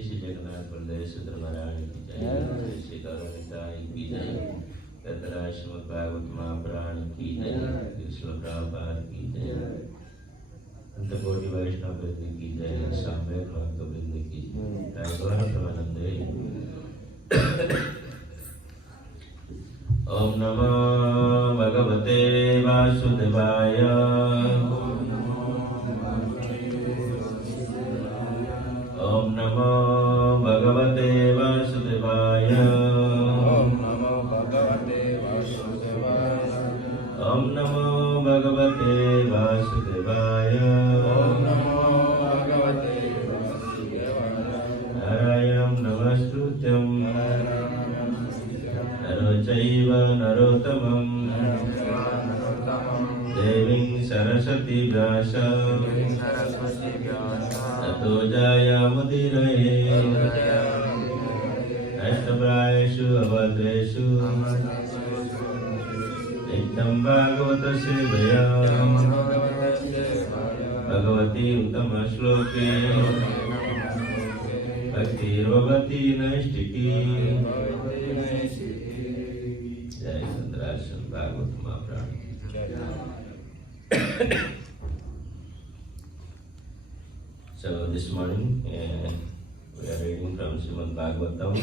श्री जगन्नाथ बलदेव सुंदर महाराज की जय, श्री गौरनिताई की जय, ततराज श्रीमद् भागवत महापुराण की जय, कृष्ण प्रभुपाद की जय, अंतकोटि वैष्णव वृंद की जय, सामवेद भक्त वृंद की जय, गौर प्रेमानंदे। ओम नमो भगवते वासुदेवाय। ओम नमो भगवते वासुदेवाय। ओम नमो भगवते वासुदेवाय। ओम नमो भगवते वासुदेवाय। ओम नमो भगवते वासुदेवाय। नारायणं नमस्कृत्यं नरो चैव नरोत्तमं देवीं सरस्वती व्यासं ततो जयमुदीरये। अष्टप्रायेषु अभद्रेषु नित्यं भागवत सेवया भगवती उत्तमश्लोके भक्तिर्भवति नैष्ठिकी। जय सुंदराश्रम भागवत Mahapuran. So this morning we are reading from Srimad Bhagavatam,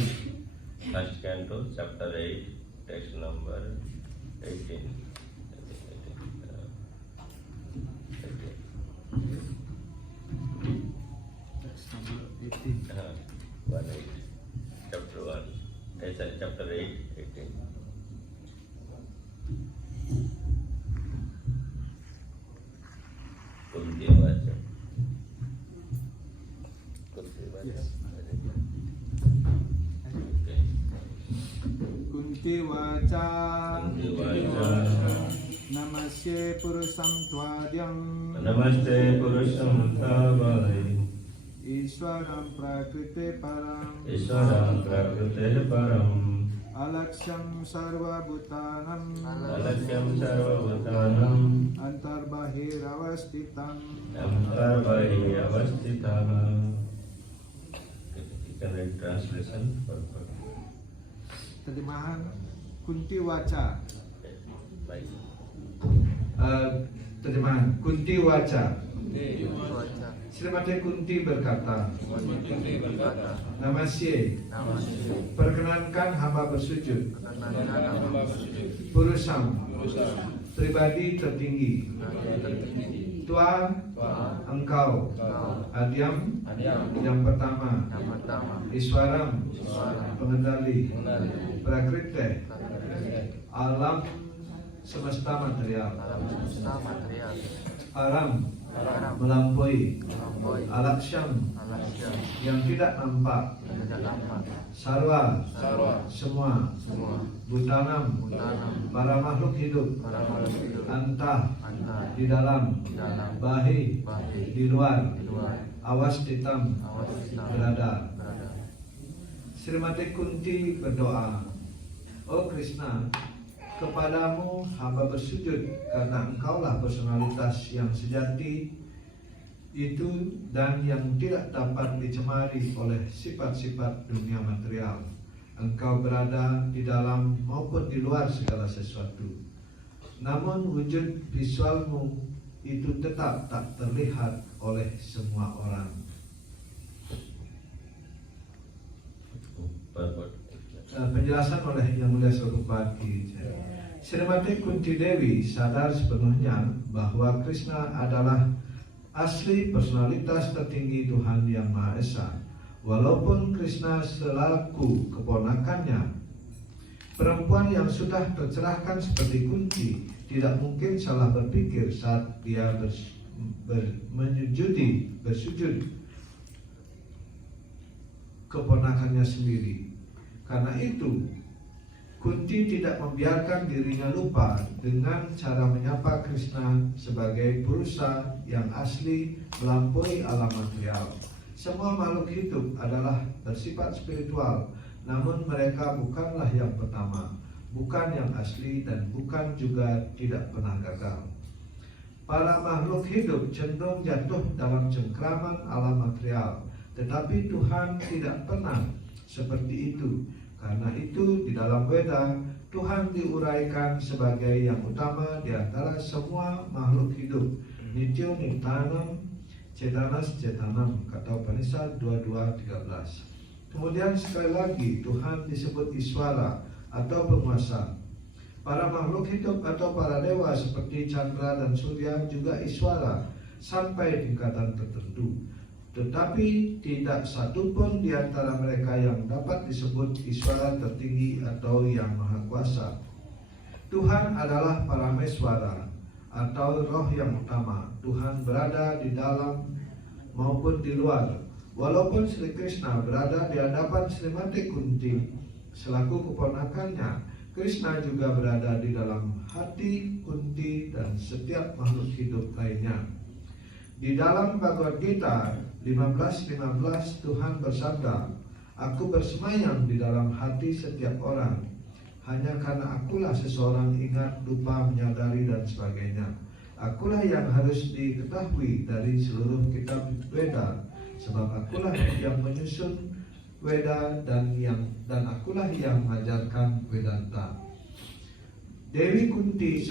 first canto, chapter 8, text number 18. Text number 18. 1-8, chapter 1, chapter 8, 18. Kunti Vacha. Kunti Vacha. Okay. Kunti Vacha. Kunti Vacha. Namasye Purusam Tvadyam. Namaste Purusham Tavai. Ishwaram Prakrite Param. Ishwaram Prakrite Param. Alaksyam Sarva Bhutanam. Alakyam Sarvabhutanam. Antarbahiravastitam. Amtarvahi Avastitana. You can read translation for Terjemahan Kunti Vacha. Baik. Terjemahan Kunti Vacha. Srimati Kunti berkata, Namasye, perkenankan hamba bersujud. Purusam, pribadi tertinggi. Tua, engkau. Adyam, yang pertama. Iswaram, pengendali. Prakrite, alam semesta material. Param, melampaui. Alaksyam, yang tidak nampak. Sarwa, semua. Bhutanam, para makhluk hidup. Antah, di dalam. Bahi, di luar. Awastitam, berada. Srimati Kunti berdoa, Oh Krishna, kepadamu hamba bersujud karena engkaulah personalitas yang sejati itu dan yang tidak dapat dicemari oleh sifat-sifat dunia material. Engkau berada di dalam maupun di luar segala sesuatu. Namun wujud visualmu itu tetap tak terlihat oleh semua orang. Penjelasan oleh Yang Mulia Prabhupada. Srimati Kunti Dewi sadar sepenuhnya bahwa Krishna adalah asli personalitas tertinggi Tuhan Yang Maha Esa. Walaupun Krishna selaku keponakannya, perempuan yang sudah tercerahkan seperti Kunti tidak mungkin salah berpikir saat dia bersujud keponakannya sendiri. Karena itu, Kunti tidak membiarkan dirinya lupa dengan cara menyapa Krishna sebagai Purusa yang asli melampaui alam material. Semua makhluk hidup adalah bersifat spiritual, namun mereka bukanlah yang pertama, bukan yang asli, dan bukan juga tidak pernah gagal. Para makhluk hidup cenderung jatuh dalam cengkraman alam material, Tetapi Tuhan tidak pernah seperti itu. Karena itu di dalam Weda Tuhan diuraikan sebagai yang utama di antara semua makhluk hidup. Nityo Nitanam Cetanas Cetanam, kata Upanishad 22:13. Kemudian sekali lagi Tuhan disebut Iswara atau penguasa. Para makhluk hidup atau para dewa seperti Chandra dan Surya juga Iswara sampai tingkatan tertentu. Tetapi tidak satupun di antara mereka yang dapat disebut Iswara tertinggi atau yang maha kuasa. Tuhan adalah Parameswara atau roh yang utama. Tuhan berada di dalam maupun di luar. Walaupun Sri Krishna berada di hadapan Srimati Kunti selaku keponakannya, Krishna juga berada di dalam hati Kunti dan setiap makhluk hidup lainnya. Di dalam Bhagavad Gita 15:15 Tuhan bersabda, "Aku bersemayam di dalam hati setiap orang. Hanya karena akulah seseorang ingat, lupa, menyadari dan sebagainya. Akulah yang harus diketahui dari seluruh kitab Weda, sebab akulah yang menyusun Weda dan akulah yang mengajarkan Vedanta." Dewi Kunti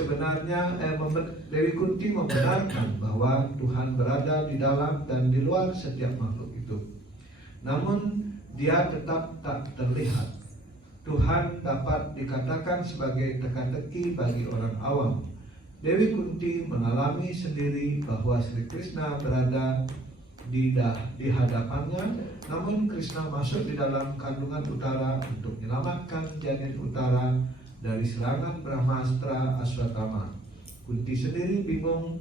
membenarkan bahwa Tuhan berada di dalam dan di luar setiap makhluk itu. Namun dia tetap tak terlihat. Tuhan dapat dikatakan sebagai teka-teki bagi orang awam. Dewi Kunti mengalami sendiri bahwa Sri Krishna berada di hadapannya, namun Krishna masuk di dalam kandungan utara untuk menyelamatkan janin utara dari serangan Brahmastra Aswatthama. Kunti sendiri bingung,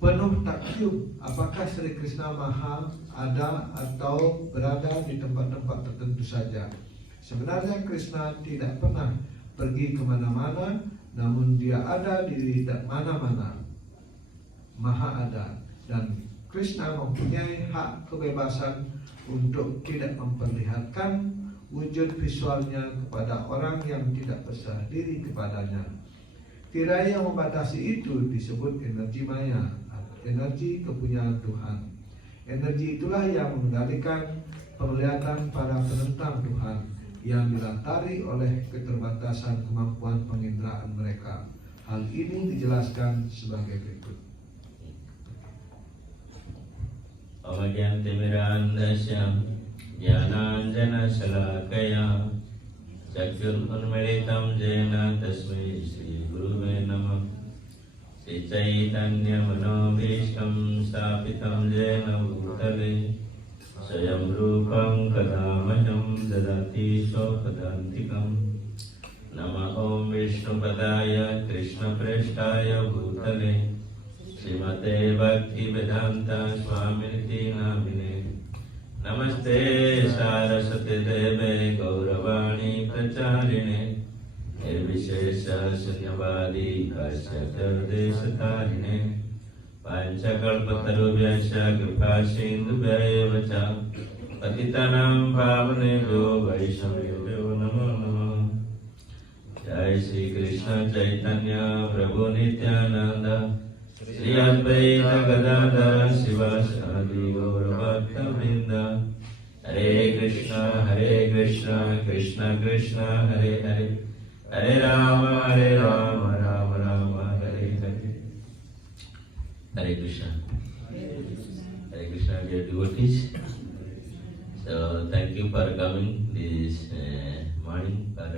penuh takjub, apakah Sri Krishna Maha ada atau berada di tempat-tempat tertentu saja. Sebenarnya Krishna tidak pernah pergi kemana-mana, namun dia ada di mana-mana, Maha ada. Dan Krishna mempunyai hak kebebasan untuk tidak memperlihatkan wujud visualnya kepada orang yang tidak berserah diri kepadanya. Tirai yang membatasi itu disebut energi maya, energi kepunyaan Tuhan. Energi itulah yang mengendalikan penglihatan para penentang Tuhan yang dilantari oleh keterbatasan kemampuan penginderaan mereka. Hal ini dijelaskan sebagai berikut. Avajantimirandasya Jnananjana Shalakaya Chakshurunmilitam Jena Tasmai Shri Guruve Namah. Shri Chaitanya Manobhishtam Stapitam Jena Bhutale Swayam Rupam Kadamaham Dadati Sopadantikam. Nama Om Vishnu Padaya Krishna Preshtaya Bhutale Srimate Bhakti Vedanta Swaminiti Namine. Namaste Saraswati Deve Gauravani Pracharine Nirvishesha Sunyavadi Kasyatar Desatarine Panchakalpatarubhyasya Kripa Sindhubhaya Vacha Patitanam Pavanebhyo Vaishnavebhyo Namo Namo. Jai Sri Krishna Chaitanya Prabhu Nityananda Sri Advaita Gadadhara Sivasadi Gaurabhakta Vrinda. Hare Krishna Krishna Krishna Hare Hare Hare Rama Rama Rama Hare Hare. Hare Krishna. Hare Krishna, dear devotees. So thank you for coming this morning for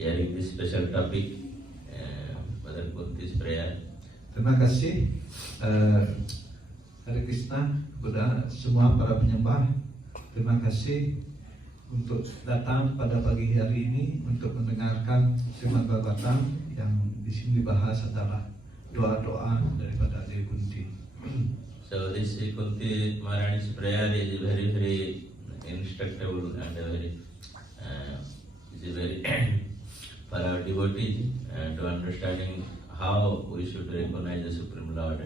hearing this special topic, Mother Kunti's prayer. Terima kasih Hare Krishna kepada semua para penyembah. Terima kasih untuk datang pada pagi hari ini untuk mendengarkan Srimad Bhagavatam yang di sini dibahas adalah doa-doa daripada Dewi Kunti. So this Kunti Maharani's prayer is very very instructive and very for our devotees to understanding how we should recognize the Supreme Lord.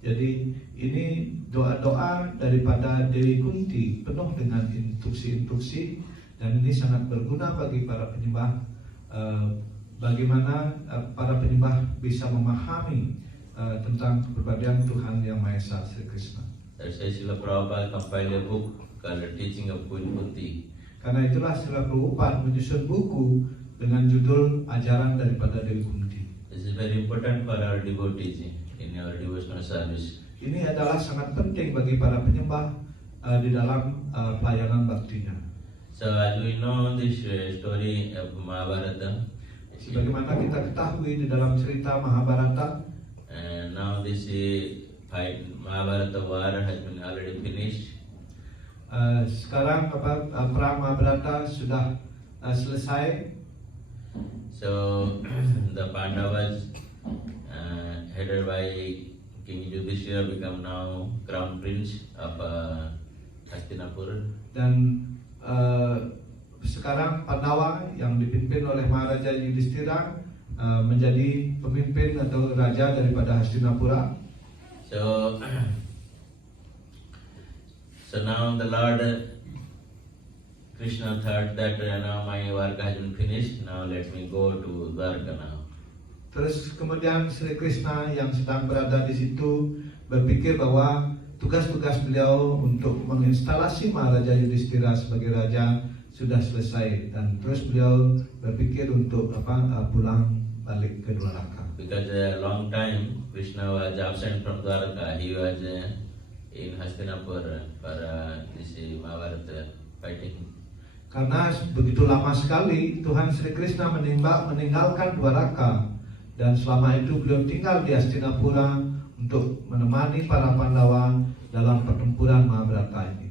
Jadi ini doa-doa daripada Dewi Kunti penuh dengan instruksi-instruksi, dan ini sangat berguna bagi para penyembah, bagaimana para penyembah bisa memahami tentang kepribadian Tuhan Yang Maha Esa, Sri Krishna. That's that's why Srila Prabhupada compiled a book called Teaching of Queen Kunti. Karena itulah Srila Prabhupada menyusun buku dengan judul Ajaran daripada Dewi Kunti. This is very important for our devotees in our devotional service. Ini adalah sangat penting bagi para penyembah di dalam pelayanan baktinya. So as we know this story of Mahabharata, Sebagaimana kita ketahui di dalam cerita Mahabharata, and now this fight Mahabharata war has been already finished. Sekarang perang Mahabharata sudah selesai. So the Pandavas headed by King Yudhishthira become now crown prince of Hastinapur. Dan sekarang Pandawa yang dipimpin oleh Maharaja Yudhishthira menjadi pemimpin atau raja daripada Hastinapura. So now the Lord Krishna thought that now my work has been finished. Now let me go to Dwarka now. Terus kemudian Sri Krishna yang sedang berada di situ berpikir bahwa tugas-tugas beliau untuk menginstalasi Maharaja Yudhishthira sebagai raja sudah selesai, dan terus beliau berpikir untuk pulang balik ke Dwaraka. Because a long time Krishna was absent from Dwarka, he was in Hastinapur for this Mahabharata fighting. Karena begitu lama sekali Tuhan Sri Krishna meninggalkan Dwaraka, dan selama itu beliau tinggal di Hastinapura untuk menemani para Pandawa dalam pertempuran Mahabharata ini.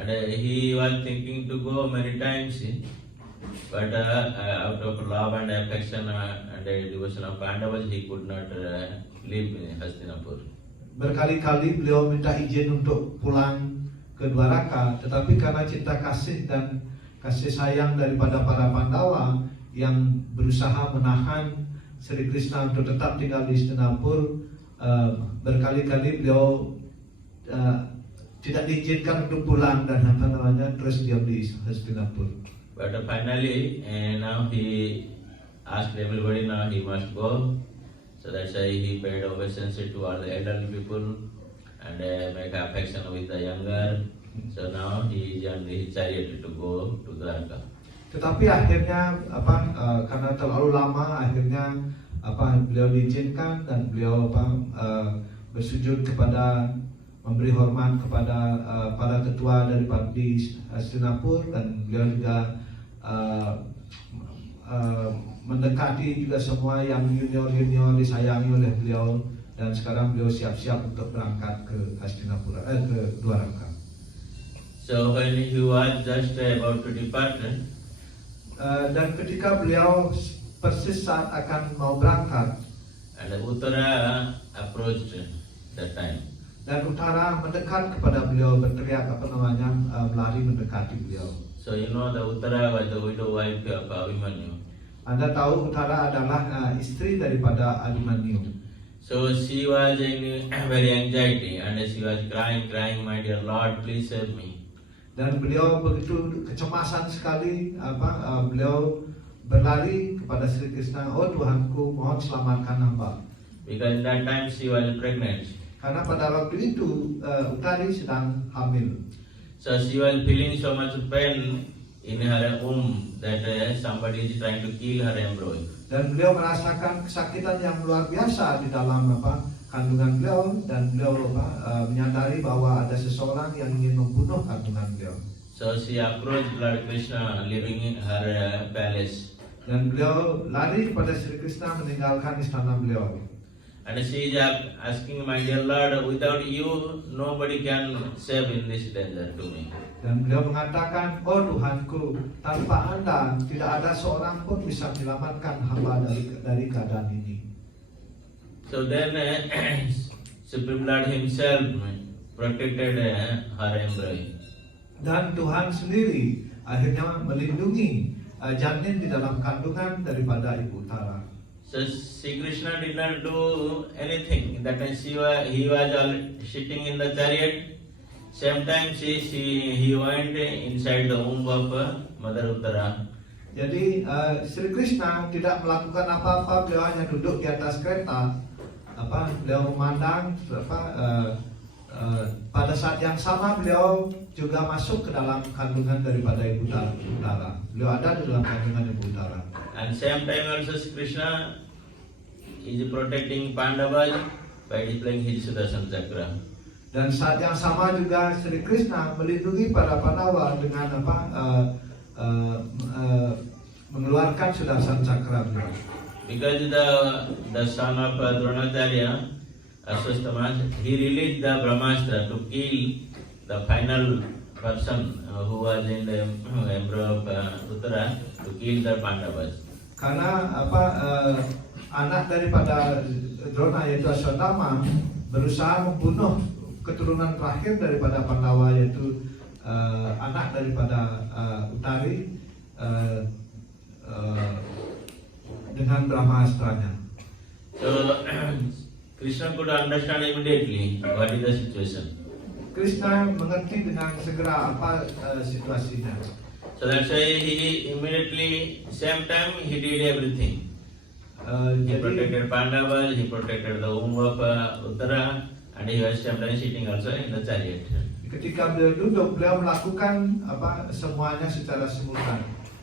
And he was thinking to go many times, but out of love and affection and devotion of Pandavas, he could not live in Hastinapur. Berkali-kali beliau minta izin untuk pulang ke Dwaraka, tetapi karena cinta kasih dan kasih sayang daripada para Pandawa yang berusaha menahan Sri Krishna untuk tetap tinggal di Hastinapur, berkali-kali beliau tidak diizinkan untuk pulang dan terus diam di Hastinapur. But finally, now he asked everybody now he must go. So that's why he paid obeisance to all the elderly people and make affection with the younger. So now he joined his chariot to go to Dwarka. Tetapi akhirnya karena terlalu lama, akhirnya beliau diizinkan dan beliau bersujud kepada, memberi hormat kepada para tetua dari Hastinapur, dan beliau juga mendekati juga semua yang junior disayangi oleh beliau, dan sekarang beliau siap-siap untuk berangkat ke Hastinapura, ke Dwaraka. So when he was just about to depart, dan ketika beliau persis saat akan mau berangkat, and Uttara approached that time. Dan Utara mendekat kepada beliau, berteriak melari mendekati beliau. So you know the Uttara was the widow wife of Abhimanyu. Anda tahu Utara adalah istri daripada Abhimanyu. So she was in very anxiety and she was crying, my dear Lord, please save me. Dan beliau begitu kecemasan sekali, beliau berlari kepada Sri Krishna, oh Tuhanku, mohon selamatkan hamba. Because that time she was pregnant. Karena pada waktu itu Utari sedang hamil. So she was feeling so much pain in her womb that somebody is trying to kill her embryo. Dan beliau merasakan kesakitan yang luar biasa di dalam kandungan beliau, dan beliau menyadari bahwa ada seseorang yang ingin membunuh kandungan beliau. So she approached Lord Krishna living in her palace. Dan beliau lari kepada Sri Krishna meninggalkan istana beliau. And she is asking, my dear Lord, without you nobody can save in this danger to me. Dan beliau mengatakan, oh Tuhanku, tanpa Anda tidak ada seorang pun bisa menyelamatkan hamba dari keadaan ini. So then Supreme Lord himself protected her embryo. Dan Tuhan sendiri akhirnya melindungi janin di dalam kandungan daripada Ibu Utara. So Sri Krishna did not do anything. That time he was all sitting in the chariot. Same time he went inside the womb of Mother Uttara. Jadi Sri Krishna tidak melakukan apa-apa, beliau hanya duduk di atas kereta. Beliau memandang pada saat yang sama beliau juga masuk ke dalam kandungan daripada ibu Tara. Beliau ada di dalam kandungan ibu Tara. And same time also Krishna is protecting Pandavas by displaying his Sudarshan Chakra. Dan saat yang sama juga Sri Krishna melindungi para Pandawa dengan mengeluarkan Sudarshan Chakra beliau. Because the son of Dronacharya, Ashwastama, he released the Brahmastra to kill the final person who was in the emperor of Uttara, to kill the Pandavas. Karena anak daripada Drona yaitu Ashwatthama berusaha membunuh keturunan terakhir daripada Pandawa yaitu anak daripada Uttari dengan Brahmastranya. So Krishna could understand immediately what is the situation. Krishna mengerti dengan segera apa situasinya. So that's why he immediately, same time he did everything. He protected Pandavas, he protected the womb of Uttara, and he was sometimes sitting also in the chariot. Ketika beliau duduk, beliau melakukan semuanya secara simultan.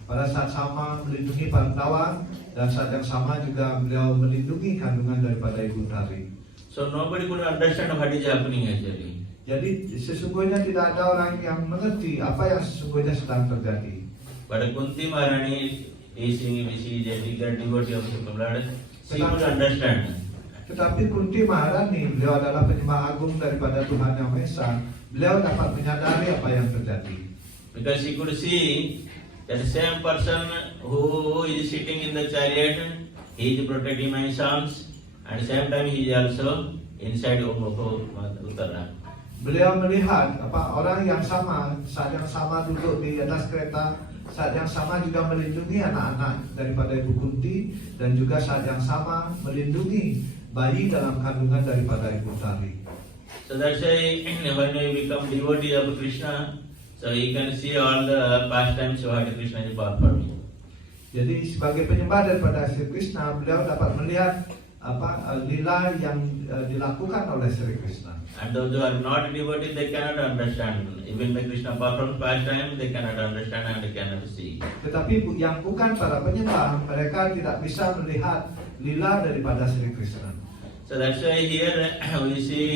Pada saat sama melindungi Pandawa dan saat yang sama juga beliau melindungi kandungan daripada ibu Tari. So nobody could understand what is happening actually. Jadi sesungguhnya tidak ada orang yang mengerti apa yang sesungguhnya sedang terjadi. But Kunti Maharani is a bigger devotee of Supreme Lord. She could understand. Tetapi Kunti Maharani, beliau adalah penyembah agung daripada Tuhan Yang Maha Esa. Beliau dapat menyadari apa yang terjadi. Because she could see that same person who is sitting in the chariot, he is protecting my sons, and same time he is also inside Uttara. Beliau melihat orang yang sama, saat yang sama duduk di atas kereta, saat yang sama juga melindungi anak-anak daripada Ibu Kunti, dan juga saat yang sama melindungi bayi dalam kandungan daripada Ibu Tari. So that's why when we become devotee of Krishna, so you can see all the pastimes what Krishna is performing. Jadi sebagai penyembah daripada Sri Krishna, beliau dapat melihat lila yang dilakukan oleh Sri Krishna. And those who are not devotees, they cannot understand. Even when Krishna performs pastime, they cannot understand and they cannot see. Tetapi yang bukan para penyembah, mereka tidak bisa melihat lila daripada Sri Krishna. So that's why here we see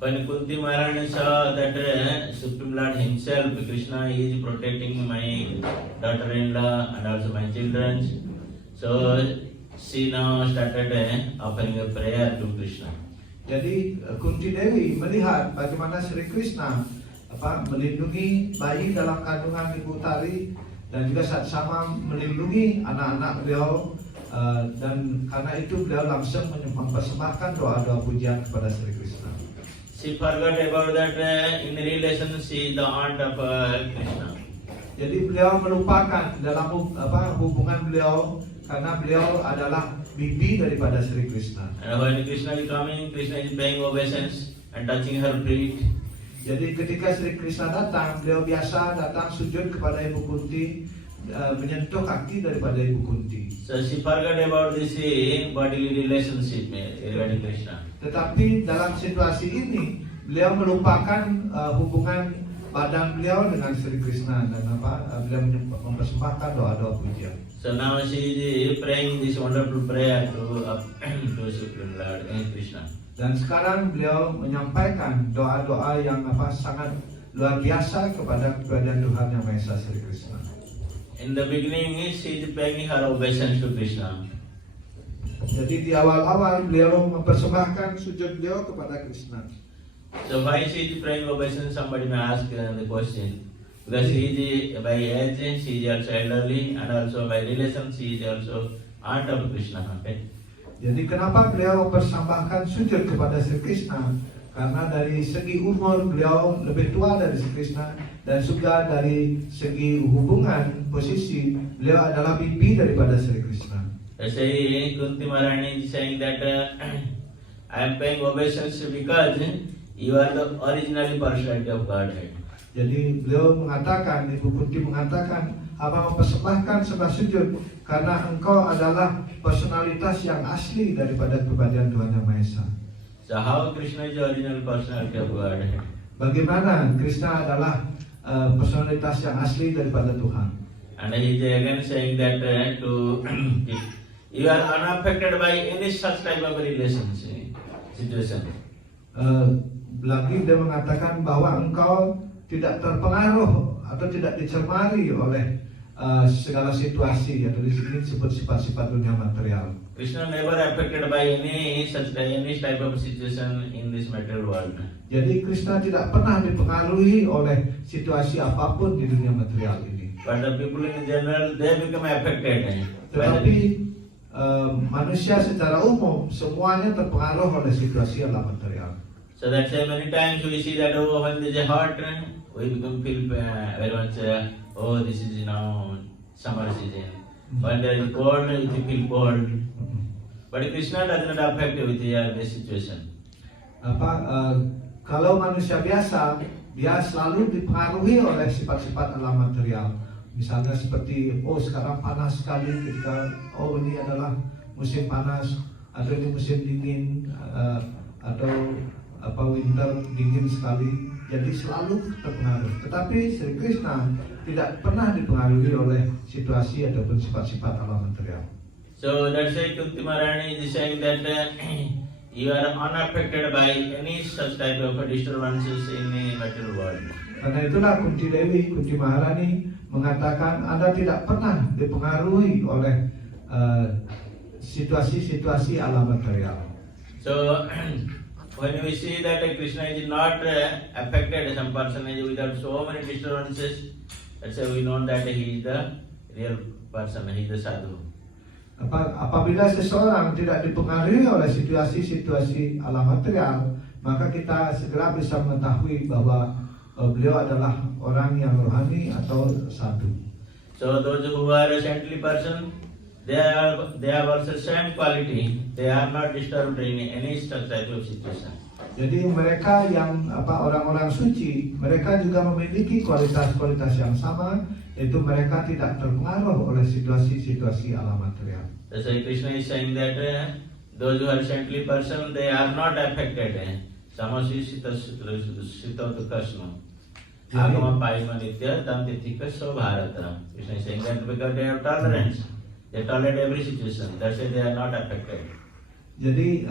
when Kunti Maharani saw that Supreme Lord himself, Krishna, is protecting my daughter-in-law and also my children. So she now started offering a prayer to Krishna. Jadi Kunti Dewi melihat bagaimana Sri Krishna melindungi bayi dalam kandungan Ibu Tari dan juga saat sama melindungi anak-anak beliau, dan karena itu beliau langsung mempersembahkan doa-doa pujian kepada Sri Krishna. She forgot about that in relation she is the aunt of Krishna. Jadi beliau melupakan dalam hubungan beliau karena beliau adalah bibi daripada Sri Krishna. And when Krishna is coming, Krishna is paying obeisance and touching her feet. Jadi ketika Sri Krishna datang, beliau biasa datang sujud kepada Ibu Kunti, menyentuh kaki daripada Ibu Kunti. So she forgot about this bodily relationship regarding Krishna. Tetapi dalam situasi ini, beliau melupakan hubungan badan beliau dengan Sri Krishna dan beliau mempersembahkan doa-doa pujian. So now she is praying this wonderful prayer to Supreme Lord Krishna. Dan sekarang beliau menyampaikan doa-doa yang sangat luar biasa kepada Tuhan Yang Maha Esa Sri Krishna. In the beginning, she is paying her obeisance to Krishna. Jadi di awal-awal beliau mempersembahkan sujud beliau kepada Krishna. So why she is praying obeisance? Somebody may ask the question. Because she is by age, she is also elderly, and also by relation, she is also aunt of Krishna. Okay? Jadi kenapa beliau mempersembahkan sujud kepada Sri Krishna? Karena dari segi umur beliau lebih tua dari Sri Krishna, dan juga dari segi hubungan posisi beliau adalah bibi daripada Sri Krishna. Say Kunti Maharani is saying that I am paying obeisance because you are the originally personality of Godhead. Jadi beliau mengatakan, Ibu Kunti mengatakan, Abang mempersembahkan sembah sujud karena engkau adalah personalitas yang asli daripada kepribadian Tuhan Yang Maha Esa. So how Krishna is the original personality of Godhead? bagaimana Krishna adalah personalitas yang asli daripada Tuhan. And he is again saying that you are unaffected by any such type of relationship situation. Lagi dia mengatakan bahwa engkau tidak terpengaruh atau tidak dicemari oleh segala situasi, atau di sini disebut sifat-sifat dunia material. Krishna never affected by any type of situation in this material world. Jadi Krishna tidak pernah dipengaruhi oleh situasi apapun di dunia material ini. But the people in general, they become affected. Tetapi manusia secara umum semuanya terpengaruh oleh situasi alam material. So that's why many times we see that when there is a hot, we become feel very much. This is summer season. When there is cold, we feel cold. But Krishna does not affect with this situation. Kalau manusia biasa, dia selalu dipengaruhi oleh sifat-sifat alam material. Misalnya seperti sekarang panas sekali, ketika ini adalah musim panas, atau ini musim dingin, atau winter dingin sekali. Jadi selalu terpengaruh. Tetapi Sri Krishna tidak pernah dipengaruhi oleh situasi ataupun sifat-sifat alam material. So that's why Kunti Maharani is saying that you are unaffected by any such type of disturbances in the material world. Karena itulah Kunti Dewi, Kunti Maharani mengatakan Anda tidak pernah dipengaruhi oleh situasi-situasi alam material. So when we see that Krishna is not affected, some person is without so many disturbances, that's why we know that he is the real person, he is the sadhu. Apabila seseorang tidak dipengaruhi oleh situasi-situasi alam material, maka kita segera bisa mengetahui bahwa beliau adalah orang yang rohani atau sadhu. So those who are a saintly person, they have also same quality. They are not disturbed in any such type of situation. Jadi mereka yang orang-orang suci, mereka juga memiliki kualitas-kualitas yang sama, yaitu mereka tidak terpengaruh oleh situasi-situasi alam material. That's why Krishna is saying that those who are saintly person, they are not affected. Samasi sita tu kasma. Agama paima nitya tam titika so bharata. Krishna is saying that because they have tolerance. They tolerate every situation. That's why they are not affected. Jadi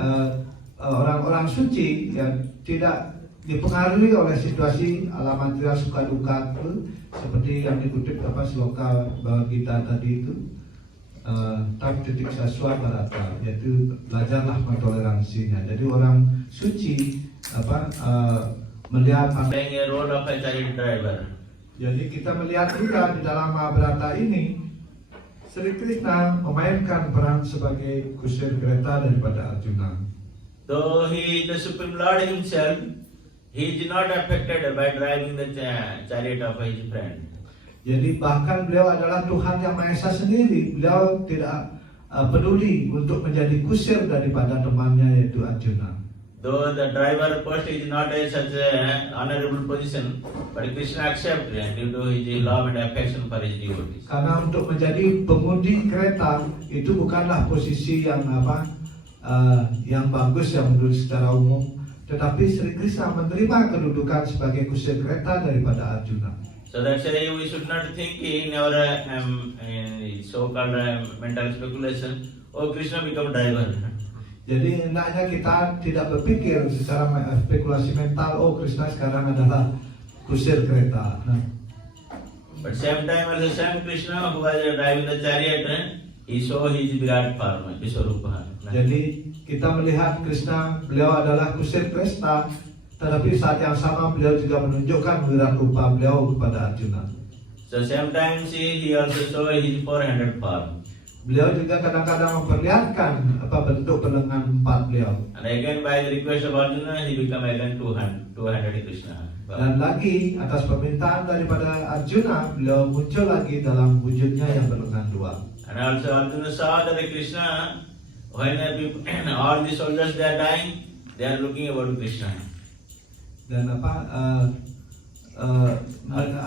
orang-orang suci yang tidak dipengaruhi oleh situasi alam material suka duka itu, seperti yang dikutip sloka Bhagavad Gita tadi itu, tak titik saswa barata, yaitu belajarlah mentoleransinya. Jadi orang suci melihat Playing a role of a chariot driver. Jadi kita melihat juga di dalam Mahabharata ini, Sri Krishna memainkan peran sebagai kusir kereta daripada Arjuna. Though he is the Supreme Lord himself, he is not affected by driving the chariot of his friend. Jadi bahkan beliau adalah Tuhan yang Maha Esa sendiri. Beliau tidak peduli untuk menjadi kusir daripada temannya yaitu Arjuna. Though the driver post is not such an honorable position, but Krishna accepts due to his love and affection for his devotees. Karena untuk menjadi pengemudi kereta itu bukanlah posisi yang yang bagus yang menurut secara umum, tetapi Sri Krishna menerima kedudukan sebagai kusir kereta daripada Arjuna. So that's why we should not think in our so-called mental speculation, Krishna become driver. Jadi hendaknya kita tidak berpikir secara spekulasi mental, Krishna sekarang adalah kusir kereta. But same time also same Krishna who was driving the chariot, he saw his Virat form, Vishwarupa. Jadi kita melihat Krishna, beliau adalah kusir kereta, tetapi saat yang sama beliau juga menunjukkan Virat rupa beliau kepada Arjuna. So same time he also saw his 400 form. Beliau juga kadang-kadang memperlihatkan bentuk lengan empat beliau. And again by the request of Arjuna, he become again 200 Krishna. Dan lagi atas permintaan daripada Arjuna, beliau muncul lagi dalam wujudnya yang berlengan dua. And also Arjuna saw that Krishna, when all the soldiers they are dying, they are looking about Krishna. Dan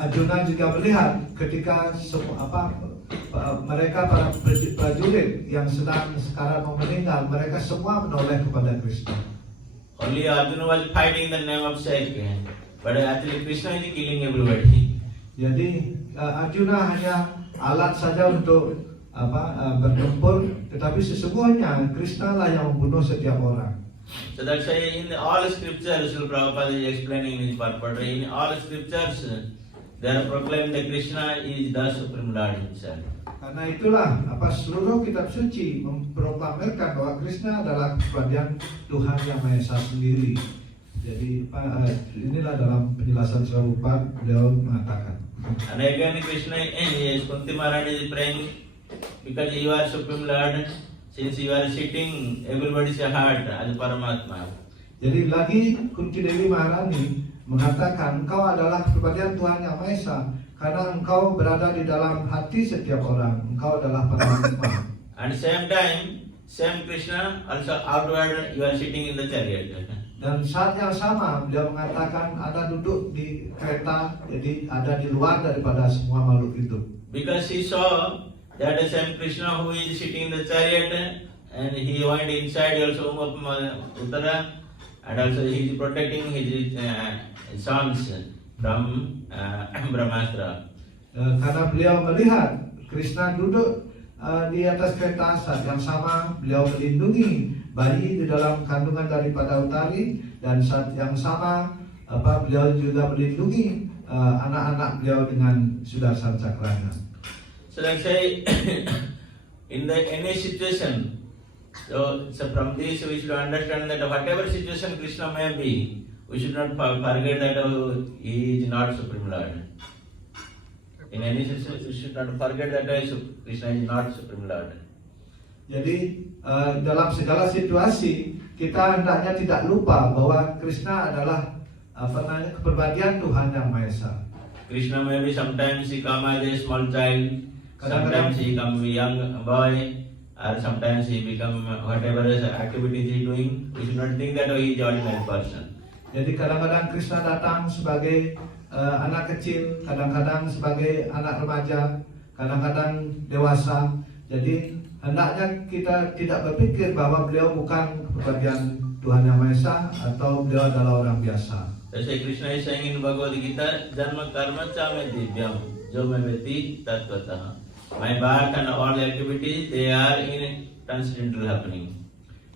Arjuna juga melihat ketika mereka para prajurit yang sedang sekarang mau meninggal, mereka semua menoleh kepada Krishna. Only Arjuna was fighting in the name of Sake. But actually Krishna is killing everybody. Jadi Arjuna hanya alat saja untuk bertempur, tetapi sesungguhnya Krishna lah yang membunuh setiap orang. So that's why in all scriptures, Srila Prabhupada is explaining his purport. In all scriptures, they are proclaimed that Krishna is the Supreme Lord himself. Karena itulah seluruh kitab suci memproklamirkan bahwa Krishna adalah kepribadian Tuhan yang Maha Esa sendiri. Jadi inilah dalam penjelasan Prabhupada beliau mengatakan. And again Krishna is Kunti Maharani is praying because you are Supreme Lord, since you are sitting everybody's heart as Paramatma. Jadi lagi Kunti Dewi Maharani mengatakan engkau adalah kepribadian Tuhan yang Maha Esa karena engkau berada di dalam hati setiap orang, engkau adalah Paramatma. And same time, same Krishna also outward you are sitting in the chariot. Dan saat yang sama beliau mengatakan ada duduk di kereta, jadi ada di luar daripada semua makhluk itu. Because he saw that the same Krishna who is sitting in the chariot and he went inside also Uttara, and also he is protecting his sons from Brahmastra. Karena beliau melihat Krishna duduk di atas kereta, saat yang sama beliau melindungi bayi di dalam kandungan daripada Utari, dan saat yang sama beliau juga melindungi anak-anak beliau dengan Sudarsana Cakranya. So let's say in any situation, so from this we should understand that whatever situation Krishna may be, we should not forget that he is not Supreme Lord. In any situation, we should not forget that Krishna is not Supreme Lord. Jadi dalam segala situasi kita hendaknya tidak lupa bahwa Krishna adalah kepribadian Tuhan yang Maha Esa. Krishna may be sometimes he come as a small child, sometimes he come young boy, or sometimes he become whatever activities he doing. We should not think that he is ordinary person. Jadi kadang-kadang Krishna datang sebagai anak kecil, kadang-kadang sebagai anak remaja, kadang-kadang dewasa. Jadi hendaknya kita tidak berpikir bahwa beliau bukan kepribadian Tuhan yang Maha Esa atau beliau adalah orang biasa. That's why Krishna is saying in Bhagavad Gita, Dharma karma cha me divyam, jo me veti tattvataha. My birth and all activities, they are in transcendental happening.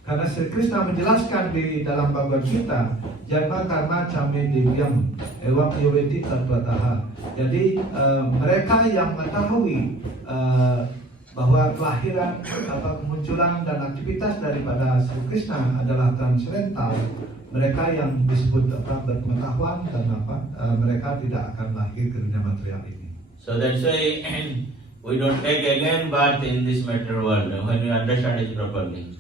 Karena Sri Krishna menjelaskan di dalam Bhagavad Gita, Janma karma came divyam, ewam yoveti tattvataha. Jadi mereka yang mengetahui bahwa kelahiran, kemunculan dan aktivitas daripada Sri Krishna adalah transcendental, mereka yang disebut berpengetahuan dan mereka tidak akan lahir ke dunia material ini. So that's why we don't take again birth in this material world when we understand it properly.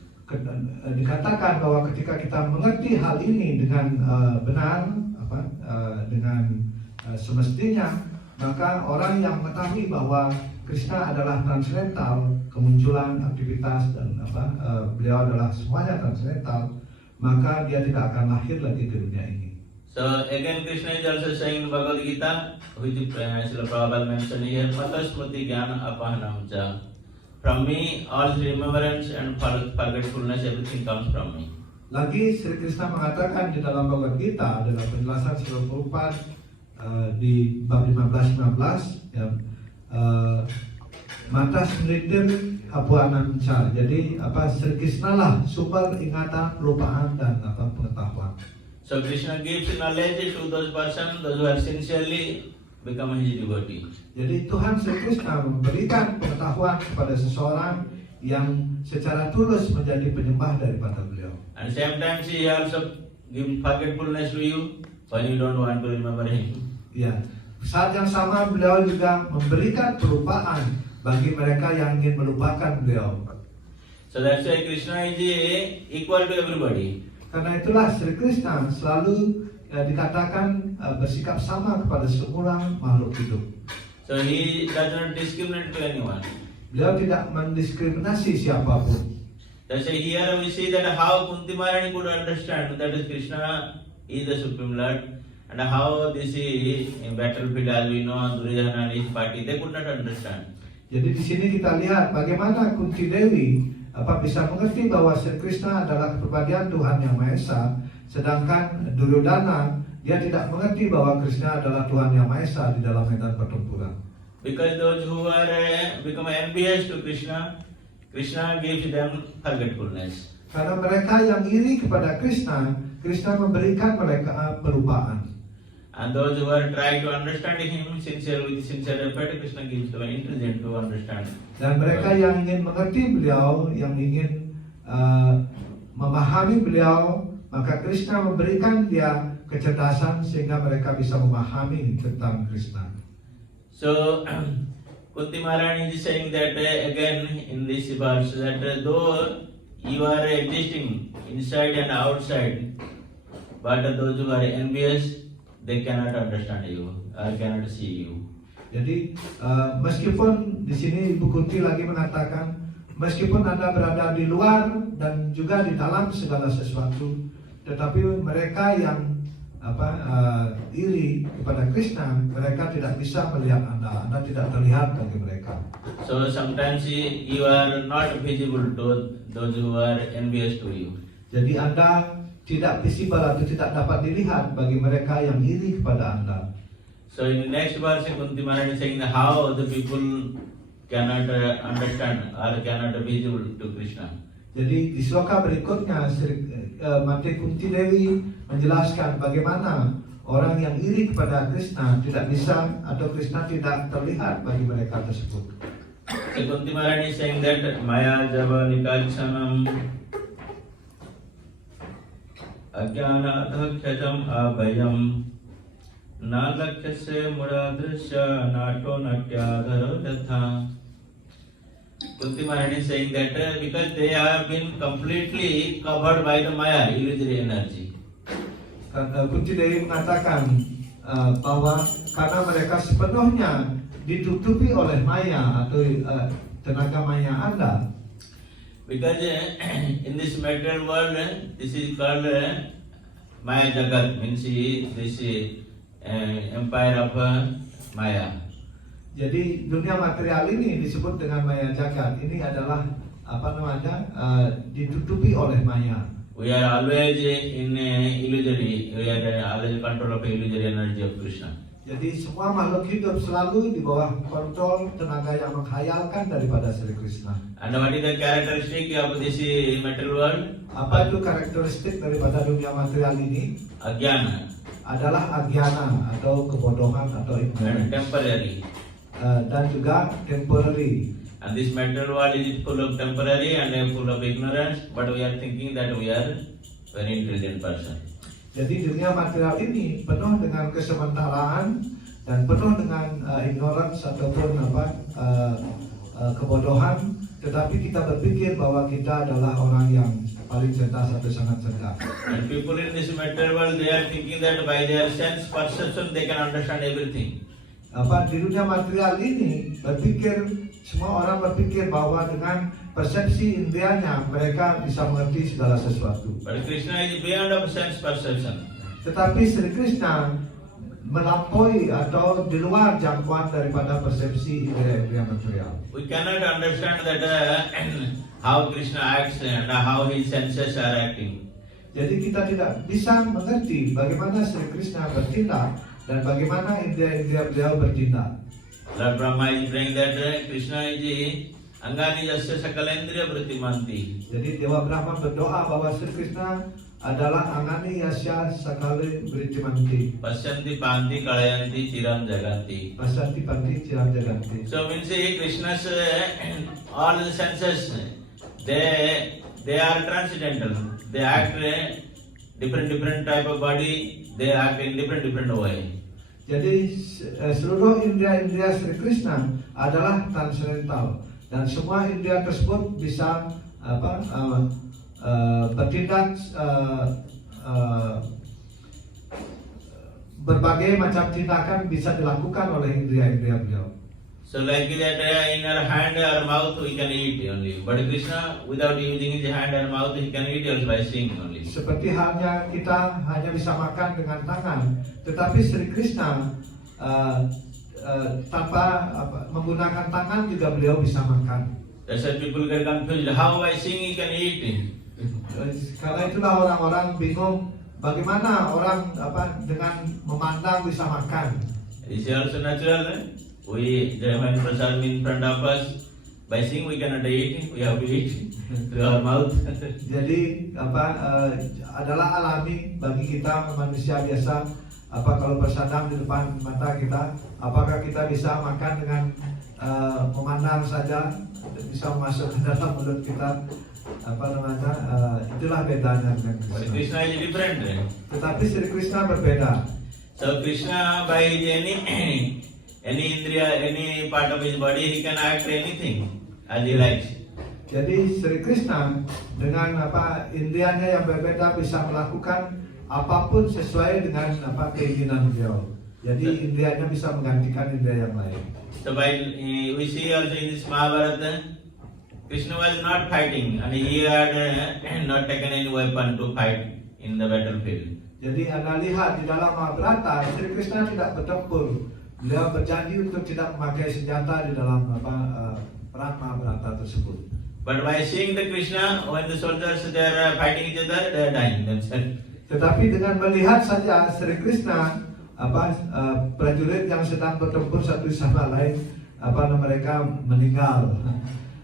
Dikatakan bahwa ketika kita mengerti hal ini dengan benar, dengan semestinya, maka orang yang mengetahui bahwa Krishna adalah transcendental, kemunculan, aktivitas dan beliau adalah semuanya transcendental, maka dia tidak akan lahir lagi ke dunia ini. So again Krishna is also saying in Bhagavad Gita, which Srila Prabhupada mentioned here, Mata Smriti Jnana Apahanam Cha. From me all remembrance and forgetfulness, everything comes from me. Lagi Sri Krishna mengatakan di dalam Bhagavad Gita, dalam penjelasan Srila Prabhupada di bab 15-16 ya, mata smritir apuanam cha. Jadi Sri Krishna lah sumber ingatan, pelupaan dan pengetahuan. So Krishna gives knowledge to those persons, those who are sincerely become his devotee. Jadi Tuhan Sri Krishna memberikan pengetahuan kepada seseorang yang secara tulus menjadi penyembah daripada beliau. And same time he also gives forgetfulness to you when you don't want to remember him. Ya, saat yang sama beliau juga memberikan pelupaan bagi mereka yang ingin melupakan beliau. So that's why Krishna is equal to everybody. Karena itulah Sri Krishna selalu dikatakan bersikap sama kepada semua makhluk hidup. So he does not discriminate to anyone. Beliau tidak mendiskriminasi siapapun. That's why here we see that how Kunti Maharani could understand that Krishna is the Supreme Lord, and how this is in battlefield, as we know, Duryodhana and his party, they could not understand. Jadi di sini kita lihat bagaimana Kunti Dewi bisa mengerti bahwa Sri Krishna adalah kepribadian Tuhan yang Maha Esa, sedangkan Duryodhana dia tidak mengerti bahwa Krishna adalah Tuhan Yang Maha Esa di dalam medan pertempuran. Because those who are become envious to Krishna, Krishna gives them forgetfulness. Karena mereka yang iri kepada Krishna, Krishna memberikan mereka pelupaan. And those who are trying to understand him with sincere effort, Krishna gives them intelligence to understand. Dan mereka yang ingin mengerti beliau, yang ingin memahami beliau, maka Krishna memberikan dia kecerdasan sehingga mereka bisa memahami tentang Krishna. So, Kunti Maharani is saying that again in this verse that though you are existing inside and outside, but those who are envious, they cannot understand you or cannot see you. Jadi meskipun di sini Ibu Kunti lagi mengatakan, meskipun Anda berada di luar dan juga di dalam segala sesuatu, tetapi mereka yang iri kepada Krishna, mereka tidak bisa melihat Anda tidak terlihat bagi mereka. So sometimes you are not visible to those who are envious to you. Jadi Anda tidak visible atau tidak dapat dilihat bagi mereka yang iri kepada Anda. So in the next verse, Kunti Maharani is saying how the people cannot understand or cannot visible to Krishna. Jadi di sloka berikutnya Mate Kunti Dewi menjelaskan bagaimana orang yang iri kepada Krishna tidak bisa atau Krishna tidak terlihat bagi mereka tersebut. So Kunti Maharani is saying that Maya Java Nikalchanam Ajnana Adhakhyatam Abhayam Nalakyase Muradrisya Nato Natyadharo Datha. Kunti Maharani is saying that because they have been completely covered by the Maya, illusory energy. Kunti Dewi mengatakan bahwa karena mereka sepenuhnya ditutupi oleh Maya atau tenaga Maya Anda. Because in this material world, this is called Maya Jagat, means this empire of Maya. Jadi dunia material ini disebut dengan Maya Jagat. Ini adalah ditutupi oleh Maya. We are always in illusory. We are always control of illusory energy of Krishna. Jadi semua makhluk hidup selalu di bawah kontrol tenaga yang menghayalkan daripada Sri Krishna. And what is the characteristic of this material world? Apa itu karakteristik daripada dunia material ini? Ajnana. Adalah agyana atau kebodohan atau And ignorance. temporary. Dan juga temporary. And this material world is full of temporary and full of ignorance, but we are thinking that we are very intelligent person. Jadi dunia material ini penuh dengan kesementaraan dan penuh dengan ignorance ataupun kebodohan, tetapi kita berpikir bahwa kita adalah orang yang paling cerdas atau sangat cerdas. And people in this material world, they are thinking that by their sense perception they can understand everything. Di dunia material ini semua orang berpikir bahwa dengan persepsi indrianya mereka bisa mengerti segala sesuatu. But Krishna is beyond of sense perception. Tetapi Sri Krishna melampaui atau di luar jangkauan daripada persepsi indera material. We cannot understand that how Krishna acts and how his senses are acting. Jadi kita tidak bisa mengerti bagaimana Sri Krishna bertindak dan bagaimana indera-indera beliau bertindak. Lord Brahma is praying that Krishna is Angani Jasya Sakalendriya Vritimanti. Jadi Dewa Brahma berdoa bahwa Sri Krishna adalah Angani Yasya Sakale Vritimanti. Pasyanti Panti Kalayanti Chiram Jaganti. Pasyanti Panti Chiram Jaganti. So means Krishna's all the senses, they are transcendental. They act different type of body. They act in different way. Jadi seluruh indera-indera Sri Krishna adalah transcendental dan semua indera tersebut bisa bertindak berbagai macam tindakan bisa dilakukan oleh indera-indera beliau. So like that in our hand or mouth we can eat only. But Krishna without using his hand and mouth he can eat also by seeing only. Seperti halnya kita hanya bisa makan dengan tangan, tetapi Sri Krishna tanpa menggunakan tangan juga beliau bisa makan. That's why people get confused. How by seeing he can eat? Karena itulah orang-orang bingung bagaimana orang dengan memandang bisa makan. This is also natural. We when prasad in front of us, by seeing we cannot eat. We have to eat through our mouth. Jadi adalah alami bagi kita manusia biasa. Kalau bersadang di depan mata kita, apakah kita bisa makan dengan memandang saja, bisa masuk ke dalam mulut kita? Itulah bedanya dengan But Krishna. Krishna is different. Tetapi Sri Krishna berbeda. So Krishna, by any indriya, any part of his body, he can act anything as he likes. Jadi Sri Krishna dengan indrianya yang berbeda bisa melakukan apapun sesuai dengan keinginan beliau. Jadi indrianya bisa menggantikan indria yang lain. So by we see also in this Mahabharata, Krishna was not fighting and he had not taken any weapon to fight in the battlefield. Jadi Anda lihat di dalam Mahabharata, Sri Krishna tidak bertempur. Beliau berjanji untuk tidak memakai senjata di dalam perang Mahabharata tersebut. But by seeing the Krishna, when the soldiers they are fighting each other, they are dying themselves. Tetapi dengan melihat saja Sri Krishna, prajurit yang sedang bertempur satu sama lain, mereka meninggal.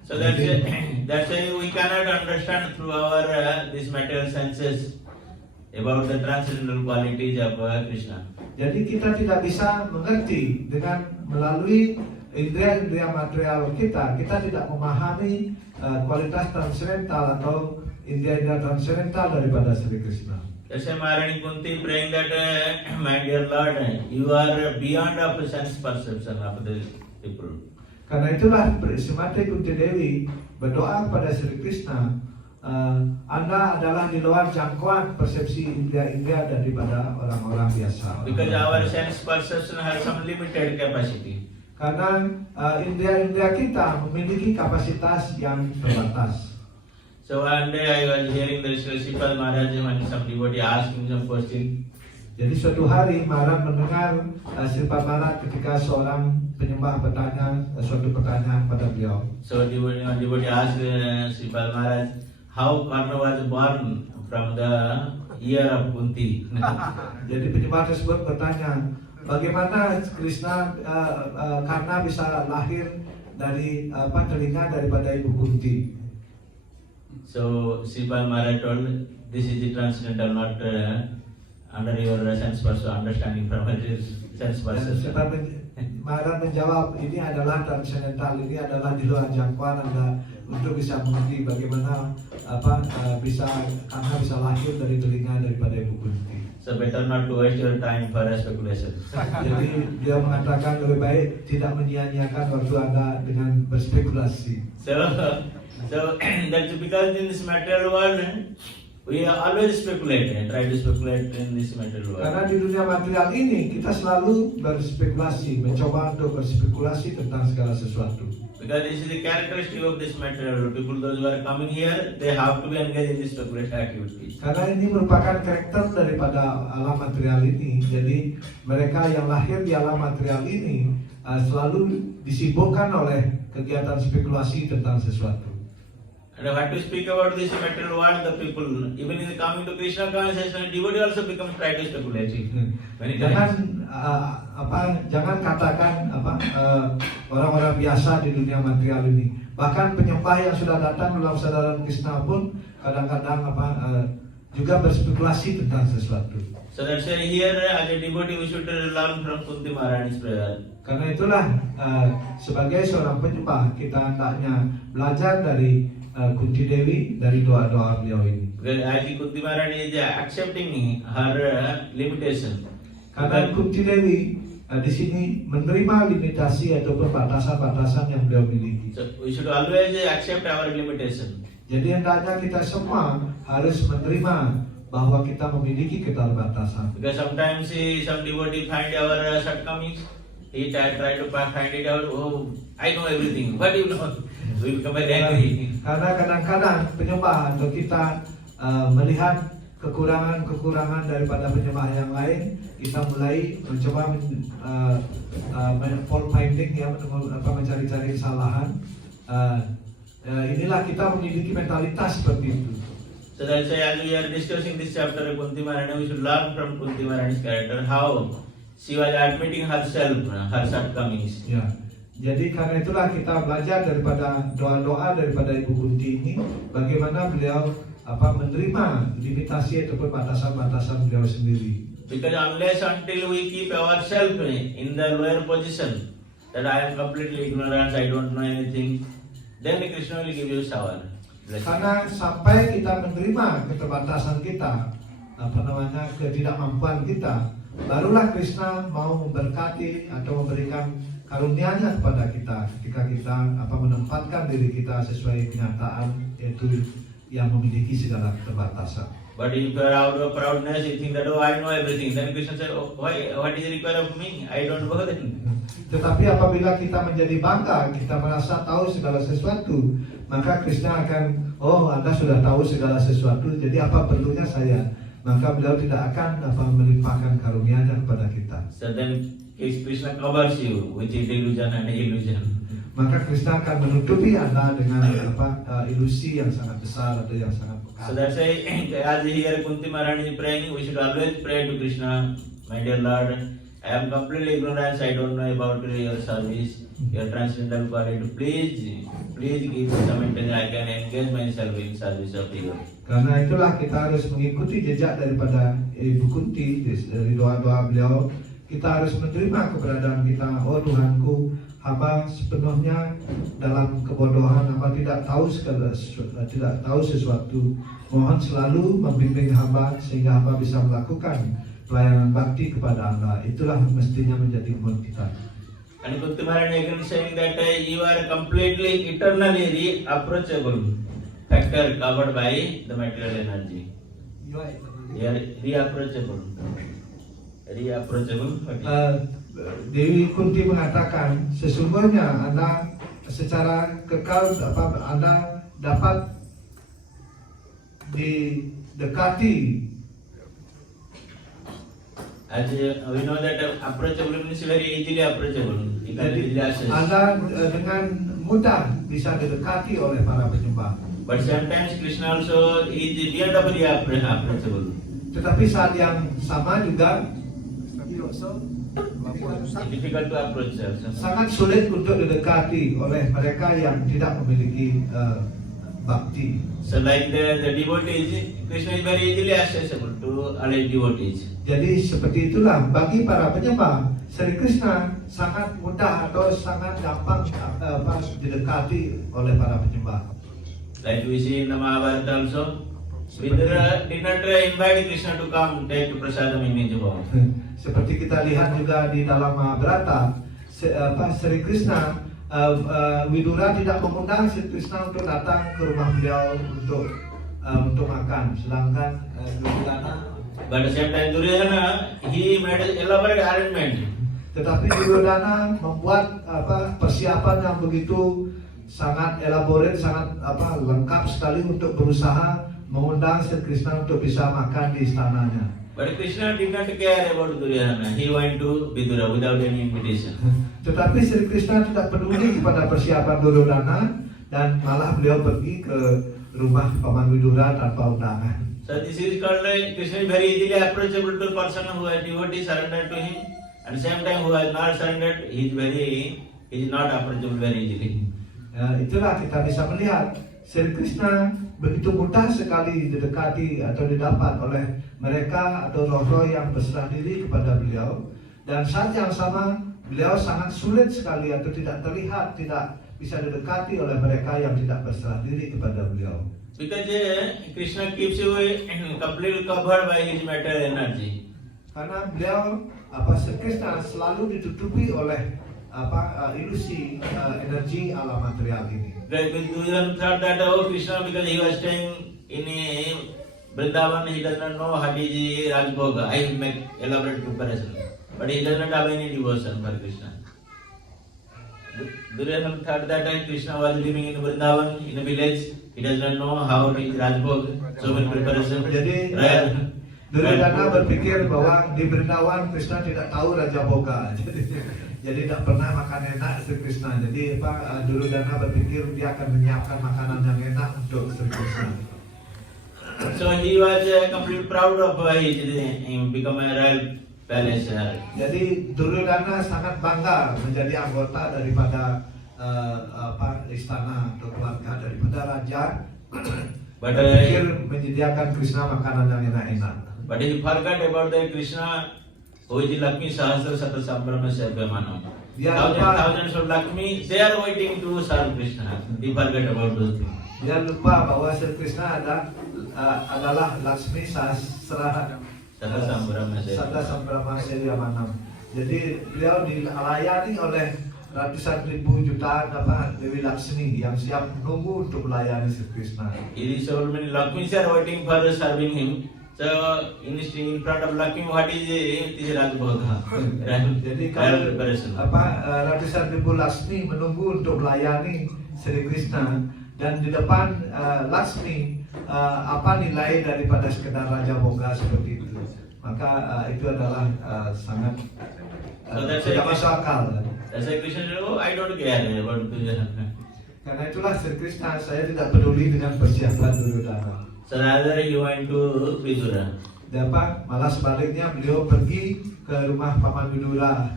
So that's why we cannot understand through our these material senses about the transcendental qualities of Krishna. Jadi kita tidak bisa mengerti dengan melalui indera-indera material kita tidak memahami kualitas transcendental atau indera-indera transcendental daripada Sri Krishna. That's why Maharani Kunti praying that, my dear Lord, you are beyond of sense perception of the people. Karena itulah Srimati Kunti Dewi berdoa kepada Sri Krishna, Anda adalah di luar jangkauan persepsi indera-indera daripada orang-orang biasa. Because our sense perception has some limited capacity. Karena indera-indera kita memiliki kapasitas yang terbatas. So one day I was hearing the Sripad Maharaj when some devotee asked him some question. Jadi suatu hari Maharaj mendengar Sripad Maharaj ketika seorang penyembah bertanya suatu pertanyaan pada beliau. So devotee asked Sripad Maharaj, how Karna was born from the ear of Kunti? Jadi penyembah tersebut bertanya, bagaimana Krishna Karna bisa lahir dari telinga daripada ibu Kunti? So Sripad Maharaj told, this is the transcendental, not under your sense perception, understanding from his sense perception. Maharaj menjawab, ini adalah transcendental, ini adalah di luar jangkauan Anda untuk bisa mengerti bagaimana karena bisa lahir dari telinga daripada ibu Kunti. So better not to waste your time for speculation. Jadi dia mengatakan lebih baik tidak menyia-nyiakan waktu Anda dengan berspekulasi. So that's because in this material world we always speculate and try to speculate in this material world. Karena di dunia material ini kita selalu berspekulasi, mencoba untuk berspekulasi tentang segala sesuatu. Because this is the characteristic of this material world. People, those who are coming here, they have to be engaged in this speculation activities. Karena ini merupakan karakter daripada alam material ini. Jadi mereka yang lahir di alam material ini selalu disibukkan oleh kegiatan spekulasi tentang sesuatu. And I have to speak about this material world, the people, even in the coming to Krishna consciousness, devotee also becomes try to speculate. Jangan katakan orang-orang biasa di dunia material ini. Bahkan penyembah yang sudah datang dalam sadaran Krishna pun kadang-kadang juga berspekulasi tentang sesuatu. So that's why here as a devotee we should learn from Kunti Maharani's prayer. Karena itulah sebagai seorang penyembah kita hendaknya belajar dari Kunti Dewi dari doa-doa beliau ini. Because as Kunti Maharani is accepting her limitation. Karena Kunti Dewi di sini menerima limitasi ataupun batasan-batasan yang beliau miliki. So we should always accept our limitation. Jadi hendaknya kita semua harus menerima bahwa kita memiliki keterbatasan. Because sometimes some devotee find our shortcomings, he try to find it out. Oh, I know everything. What do you know? We become very angry. Karena kadang-kadang penyembah atau kita melihat kekurangan-kekurangan daripada penyembah yang lain, kita mulai mencoba fault finding, mencari-cari kesalahan. Inilah kita memiliki mentalitas seperti itu. So So that's why as we are discussing this chapter of Kunti Maharani, we should learn from Kunti Maharani's character how she was admitting herself, her shortcomings. Ya, jadi karena itulah kita belajar daripada doa-doa daripada Ibu Kunti ini, bagaimana beliau menerima limitasi ataupun batasan-batasan beliau sendiri. Because unless until we keep ourselves in the lower position, that I am completely ignorant, I don't know anything, then Krishna will give you shower. Karena sampai kita menerima keterbatasan kita, ketidakmampuan kita, barulah Krishna mau memberkati atau memberikan karunia-Nya kepada kita ketika kita menempatkan diri kita sesuai kenyataan, yaitu yang memiliki segala keterbatasan. But if you are out of proudness, you think that I know everything, then Krishna says, what is required of me? I don't know that. Tetapi apabila kita menjadi bangga, kita merasa tahu segala sesuatu, maka Krishna akan, Anda sudah tahu segala sesuatu, jadi apa perlunya saya? Maka beliau tidak akan melimpahkan karunia-Nya kepada kita. So then Krishna covers you with illusion and illusion. Maka Krishna akan menutupi Anda dengan ilusi yang sangat besar atau yang sangat pekat. So that's why as here Kunti Maharani is praying, we should always pray to Krishna, my dear Lord, I am completely ignorant, I don't know about your service, your transcendental quality. Please give me some intention, I can engage myself in service of you. Karena itulah kita harus mengikuti jejak daripada Ibu Kunti dari doa-doa beliau. Kita harus menerima keberadaan kita. Tuhanku, hamba sepenuhnya dalam kebodohan, hamba tidak tahu sesuatu. Mohon selalu membimbing hamba sehingga hamba bisa melakukan pelayanan bakti kepada Anda. Itulah mestinya menjadi mood kita. And Kunti Maharani again saying that you are completely eternally approachable factor covered by the material energy. You are reapproachable. Dewi Kunti mengatakan sesungguhnya Anda secara kekal Anda dapat didekati. As we know that approachable means very easily approachable. Jadi Anda dengan mudah bisa didekati oleh para penyembah. But sometimes Krishna also is beyond of the approachable. Tetapi saat yang sama juga difficult to approach also. Sangat sulit untuk didekati oleh mereka yang tidak memiliki bakti. So like the devotees, Krishna is very easily accessible to all devotees. Jadi seperti itulah bagi para penyembah, Sri Krishna sangat mudah atau sangat gampang didekati oleh para penyembah. Like we see in the Mahabharata also, Vidura did not invite Krishna to come take prasadam in his home. Seperti kita lihat juga di dalam Mahabharata, Sri Krishna, Widura tidak mengundang Sri Krishna untuk datang ke rumah beliau untuk makan, sedangkan Duryodhana. But at the same time Duryodhana, he made an elaborate arrangement. Tetapi Duryodhana membuat persiapan yang begitu sangat elaborate, sangat lengkap sekali untuk berusaha mengundang Sri Krishna untuk bisa makan di istananya. But Krishna did not care about Duryodhana. He went to Vidura without any invitation. Tetapi Sri Krishna tidak peduli kepada persiapan Duryodhana dan malah beliau pergi ke rumah Paman Widura tanpa undangan. So this is called Krishna is very easily approachable to a person who has devotee surrendered to him, and same time who has not surrendered, he is not approachable very easily. Itulah kita bisa melihat Sri Krishna begitu mudah sekali didekati atau didapat oleh mereka atau roh-roh yang berserah diri kepada beliau, dan saat yang sama beliau sangat sulit sekali atau tidak terlihat, tidak bisa didekati oleh mereka yang tidak berserah diri kepada beliau. Because Krishna keeps you completely covered by his material energy. Karena beliau Sri Krishna selalu ditutupi oleh ilusi energi alam material ini. Like Duryodhana thought that Krishna, because he was staying in Vrindavan, he does not know how is Rajbhoga. I will make elaborate preparation, but he does not have any devotion for Krishna. Duryodhana thought that Krishna was living in Vrindavan, in a village. He does not know how is Rajbhoga. So many preparation. Jadi Duryodhana berpikir bahwa di Vrindavan Krishna tidak tahu Raja Bhoga. Jadi tidak pernah makan enak Sri Krishna. Jadi Duryodhana berpikir dia akan menyiapkan makanan yang enak untuk Sri Krishna. So he was completely proud of his become a royal palace. Jadi Duryodhana sangat bangga menjadi anggota daripada istana atau keluarga daripada raja. But Berpikir menyediakan Krishna makanan yang enak-enak. But he forgot about the Krishna who is Lakshmi Sahasra Sata Sambrahma Sarvamanam. Dia lupa, Thousands of Lakshmi, they are waiting to serve Krishna. He forgot about those things. dia lupa bahwa Sri Krishna adalah Laksmi Sahasra Sata Sambrahma Sata Sambrahma Sarvamanam. Jadi beliau dilayani oleh ratusan ribu jutaan Dewi Laksmi yang siap menunggu untuk melayani Sri Krishna. He is so many Lakshmis are waiting for serving him. So in front of Lakshmi, what is it? It is Rajbhoga. Jadi kalau preparation. ratusan ribu Laksmi menunggu untuk melayani Sri Krishna dan di depan Laksmi apa nilai daripada sekedar Raja Boga seperti itu. Maka itu adalah sangat tidak masuk akal. That's why Krishna said, oh, I don't care about Duryodhana. Karena itulah Sri Krishna, saya tidak peduli dengan persiapan Duryodhana. So rather he went to Vidura. Malah sebaliknya beliau pergi ke rumah Paman Vidura.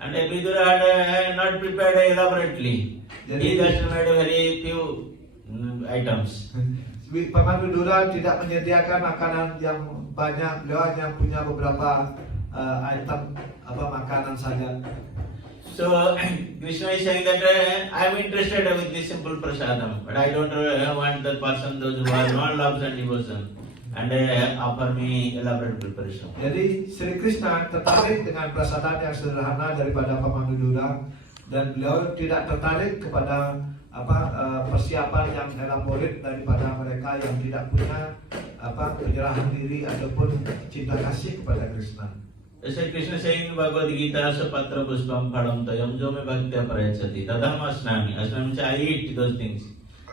And Vidura had not prepared elaborately. He just made a very few items. Paman Vidura tidak menyediakan makanan yang banyak, beliau hanya punya beberapa item makanan saja. So Krishna is saying that I am interested with this simple prasadam, but I don't want the person those who are non loves and devotion and offer me elaborate preparation. Jadi Sri Krishna tertarik dengan prasadan yang sederhana daripada Paman Vidura dan beliau tidak tertarik kepada persiapan yang elaborate daripada mereka yang tidak punya penyerahan diri ataupun cinta kasih kepada Krishna. Jैसे Krishna saying Bhagavad Gita sapatra puspam phadam tayam jo me bhaktya parayachati tadam asnami. Asnami means I eat those things.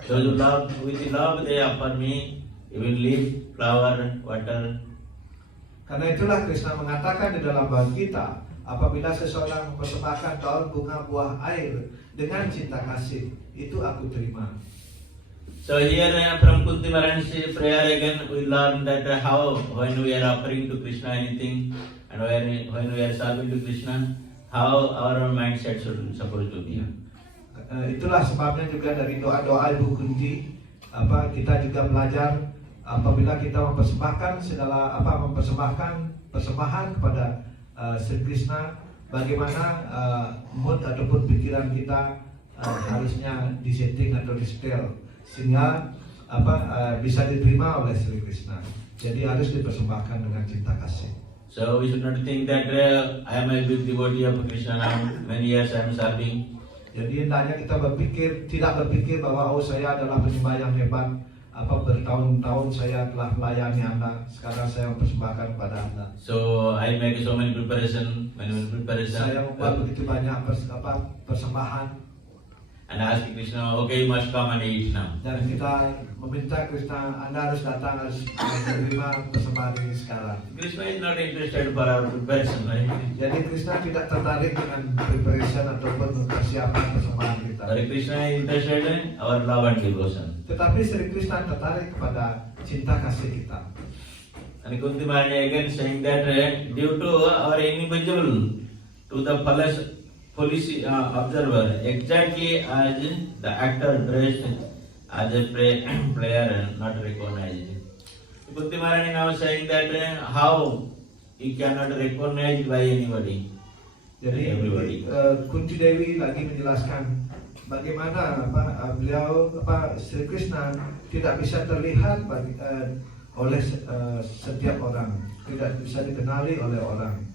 Those who love, with love they offer me even leaf, flower, water. Karena itulah Krishna mengatakan di dalam Bhagavad Gita, apabila seseorang mempersembahkan daun bunga buah air dengan cinta kasih, itu aku terima. So here from Kunti Maharani's prayer again we learn that how when we are offering to Krishna anything and when we are serving to Krishna, how our mindset supposed to be. Itulah sebabnya juga dari doa-doa Ibu Kunti, kita juga belajar apabila kita mempersembahkan persembahan kepada Sri Krishna, bagaimana mood ataupun pikiran kita harusnya disetting atau di-setel sehingga bisa diterima oleh Sri Krishna. Jadi harus dipersembahkan dengan cinta kasih. So we should not think that I am a big devotee of Krishna now. Many years I am serving. Jadi hendaknya kita tidak berpikir bahwa saya adalah penyembah yang hebat. Bertahun-tahun saya telah melayani Anda. Sekarang saya mempersembahkan kepada Anda. So I make so many preparation. Saya membuat begitu banyak persembahan. And ask Krishna, okay, you must come and eat now. Dan kita meminta Krishna, Anda harus datang, harus menerima persembahan ini sekarang. Krishna is not interested for our preparation, right? Jadi Krishna tidak tertarik dengan preparation ataupun persiapan persembahan kita. But Krishna is interested in our love and devotion. Tetapi Sri Krishna tertarik kepada cinta kasih kita. And Kunti Maharani again saying that due to our individual to the policy observer, exactly as the actor dressed as a player not recognized. Kunti Maharani now saying that how he cannot recognized by anybody. Jadi Kunti Dewi lagi menjelaskan bagaimana beliau Sri Krishna tidak bisa terlihat oleh setiap orang, tidak bisa dikenali oleh orang.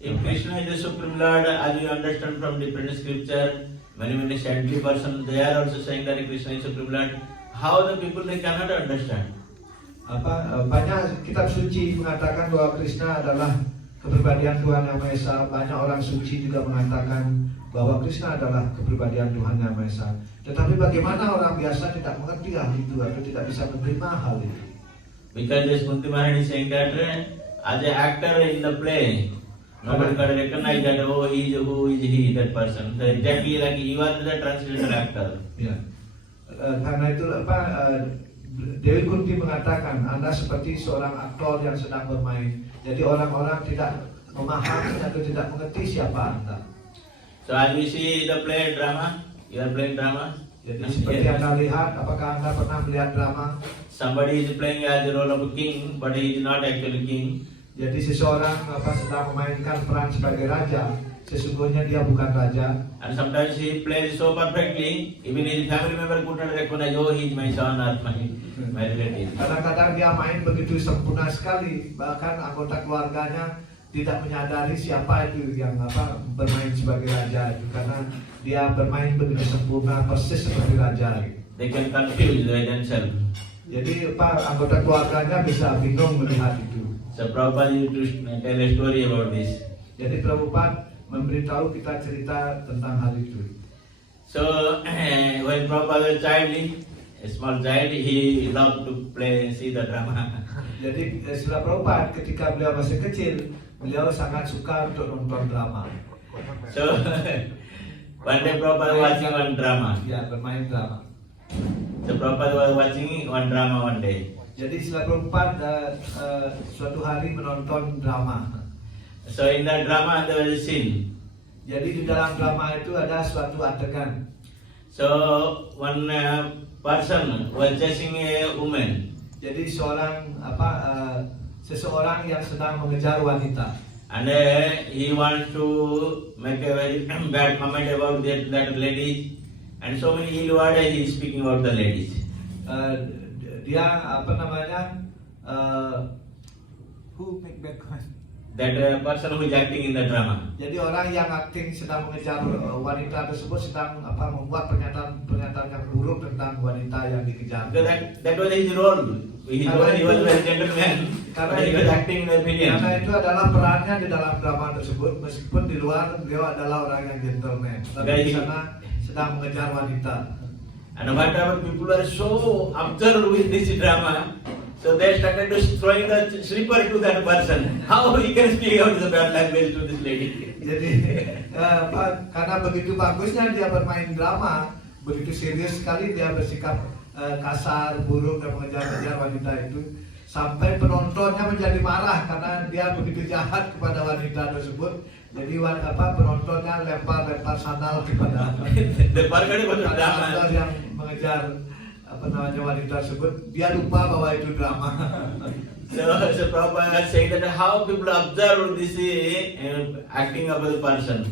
If Krishna is the Supreme Lord, as we understand from different scripture, many saintly persons, they are also saying that Krishna is Supreme Lord. How the people they cannot understand? Banyak kitab suci mengatakan bahwa Krishna adalah kepribadian Tuhan Yang Maha Esa. Banyak orang suci juga mengatakan bahwa Krishna adalah kepribadian Tuhan Yang Maha Esa. Tetapi bagaimana orang biasa tidak mengerti hal itu atau tidak bisa menerima hal itu? Because as Kunti Maharani saying that as an actor in the play, nobody can recognize that who is he, that person. So exactly like he was the translator actor. Ya. Karena itu Dewi Kunti mengatakan Anda seperti seorang aktor yang sedang bermain. Jadi orang-orang tidak memahami atau tidak mengerti siapa Anda. So as we see the play drama, you are playing drama. Jadi seperti Anda lihat, apakah Anda pernah melihat drama? Somebody is playing as the role of a king, but he is not actually king. Jadi seseorang sedang memainkan peran sebagai raja, sesungguhnya dia bukan raja. And sometimes he plays so perfectly, even his family member could not recognize, oh, he is my son or my relative. Kadang-kadang dia main begitu sempurna sekali, bahkan anggota keluarganya tidak menyadari siapa itu yang bermain sebagai raja itu, karena dia bermain begitu sempurna persis seperti raja. They can confuse themselves. Jadi anggota keluarganya bisa bingung melihat itu. So Prabhupada used to tell a story about this. Jadi Prabhupada memberitahu kita cerita tentang hal itu. So when Prabhupada was a small child, he loved to play and see the drama. Jadi Srila Prabhupada ketika beliau masih kecil, beliau sangat suka untuk nonton drama. So one day Prabhupada watching one drama. Ya, bermain drama. So Prabhupada was watching one drama one day. Jadi Srila Prabhupada suatu hari menonton drama. So in that drama there was a scene. Jadi di dalam drama itu ada suatu adegan. So one person was chasing a woman. Jadi seseorang yang sedang mengejar wanita. And he wants to make a very bad comment about that lady. And so many ill words he is speaking about the ladies. Dia who make bad comment? That person who is acting in the drama. Jadi orang yang acting sedang mengejar wanita tersebut sedang membuat pernyataan yang buruk tentang wanita yang dikejar. Because that was his role. He was a gentleman. Karena he was acting in the opinion. Karena itu adalah perannya di dalam drama tersebut, meskipun di luar beliau adalah orang yang gentleman. Tapi di sana sedang mengejar wanita. And whatever people are so absorbed with this drama, so they started to throwing the slipper to that person. How he can speak out the bad language to this lady? Jadi karena begitu bagusnya dia bermain drama, begitu serius sekali dia bersikap kasar, buruk dan mengejar-ngejar wanita itu, sampai penontonnya menjadi marah karena dia begitu jahat kepada wanita tersebut. Jadi penontonnya lempar sandal kepada sandal yang mengejar wanita tersebut. Dia lupa bahwa itu drama. So Prabhupada saying that how people observe this acting of the person.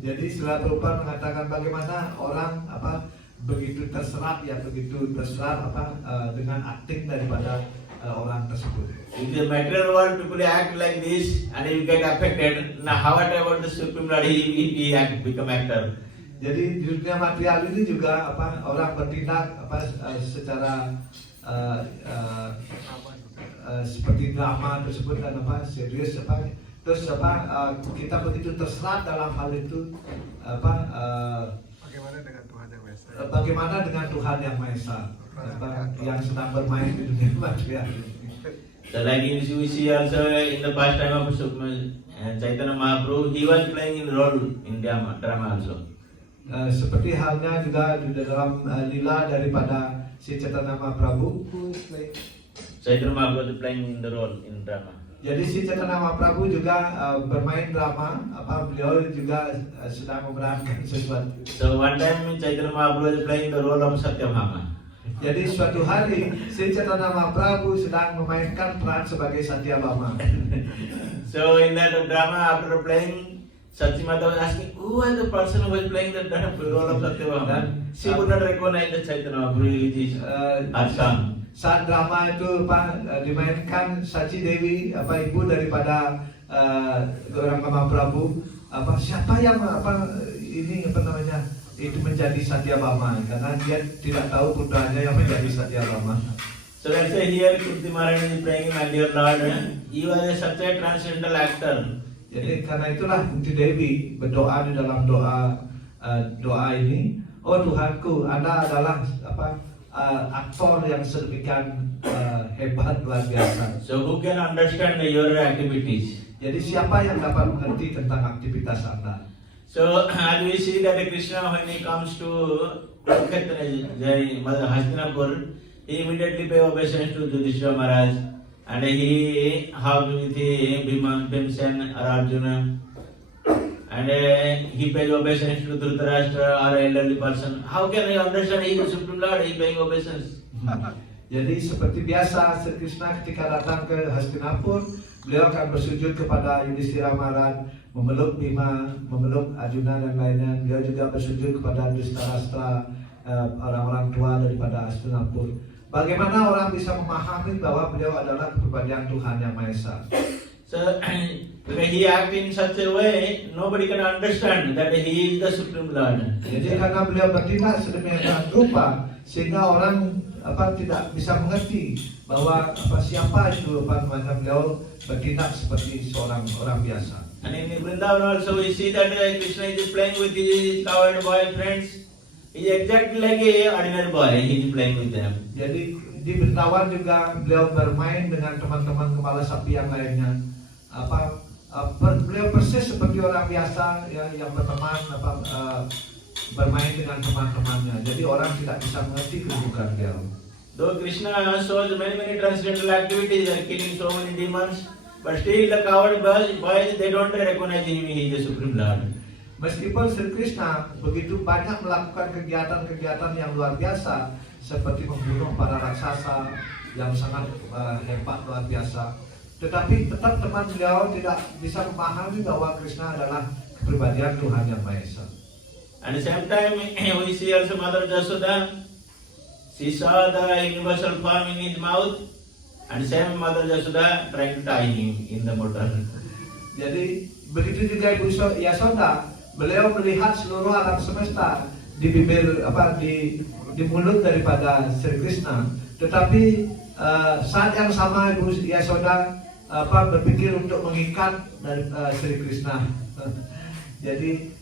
Jadi setelah Prabhupada mengatakan bagaimana orang begitu terserap dengan acting daripada orang tersebut. In the material world, people act like this, and you get affected. Now, how about the supreme Lord? He become actor. Jadi di dunia material ini juga orang bertindak secara seperti drama tersebut dan serius terus kita begitu terserap dalam hal itu bagaimana dengan Tuhan yang Maha Esa yang sedang bermain di dunia material ini. So like we see also in the past time of Chaitanya Mahaprabhu, he was playing in role in drama also. Seperti halnya juga di dalam lila daripada si Chaitanya Mahaprabhu. Chaitanya Mahaprabhu was playing in the role in drama. Jadi si Chaitanya Mahaprabhu juga bermain drama, beliau juga sedang memerankan sesuatu. So one time Chaitanya Mahaprabhu was playing the role of Satyabhama. Jadi suatu hari si Chaitanya Mahaprabhu sedang memainkan peran sebagai Satyabhama. So in that drama, after playing, Satyamata was asking, who was the person who was playing the role of Satyabhama? She would not recognize the Chaitanya Mahaprabhu, it is her son. Saat drama itu dimainkan, Sachi Dewi ibu daripada orang Mahaprabhu, siapa yang itu menjadi Satyabhama, karena dia tidak tahu putranya yang menjadi Satyabhama. So let's say here Kunti Maharani is playing my dear Lord, he was such a transcendental actor. Jadi karena itulah Kunti Dewi berdoa di dalam doa ini, oh Tuhanku, Anda adalah aktor yang sedemikian hebat, luar biasa. So who can understand your activities? Jadi siapa yang dapat mengerti tentang aktivitas Anda? So as we see that Krishna when he comes to Hastinapur, he immediately pay obeisance to Yudhishthira Maharaj, and he hugged with Bhimsen or Arjuna, and he pays obeisance to Dhritarashtra or elderly person. How can I understand he is the Supreme Lord? He paying obeisance. Jadi seperti biasa Sri Krishna ketika datang ke Hastinapur, beliau akan bersujud kepada Yudhishthira Maharaj, memeluk Bhima, memeluk Arjuna dan lainnya. Beliau juga bersujud kepada Dhritarashtra, orang-orang tua daripada Hastinapur. Bagaimana orang bisa memahami bahwa beliau adalah kepribadian Tuhan Yang Maha Esa? So when he act in such a way, nobody can understand that he is the Supreme Lord. Jadi karena beliau bertindak sedemikian rupa, sehingga orang tidak bisa mengerti bahwa siapa itu namanya beliau bertindak seperti seorang orang biasa. And in Vrindavan also we see that Krishna is playing with his cowherd boy friends. He is exactly like a ordinary boy. He is playing with them. Jadi di Vrindavan juga beliau bermain dengan teman-teman kepala sapi yang lainnya. Beliau persis seperti orang biasa yang berteman bermain dengan teman-temannya. Jadi orang tidak bisa mengerti kedudukan beliau. Though Krishna shows many transcendental activities and killing so many demons, but still the coward boys they don't recognize him. He is the Supreme Lord. Meskipun Sri Krishna begitu banyak melakukan kegiatan-kegiatan yang luar biasa, seperti membunuh para raksasa yang sangat hebat luar biasa, tetapi tetap teman beliau tidak bisa memahami bahwa Krishna adalah kepribadian Tuhan Yang Maha Esa. At the same time, we see also Mother Jashoda. She saw the universal form in his mouth, and same Mother Jashoda trying to tie him in the motor. Jadi begitu juga Ibu Yasoda, beliau melihat seluruh alam semesta di bibir di mulut daripada Sri Krishna. Tetapi saat yang sama Ibu Yasoda berpikir untuk mengikat dari Sri Krishna. Jadi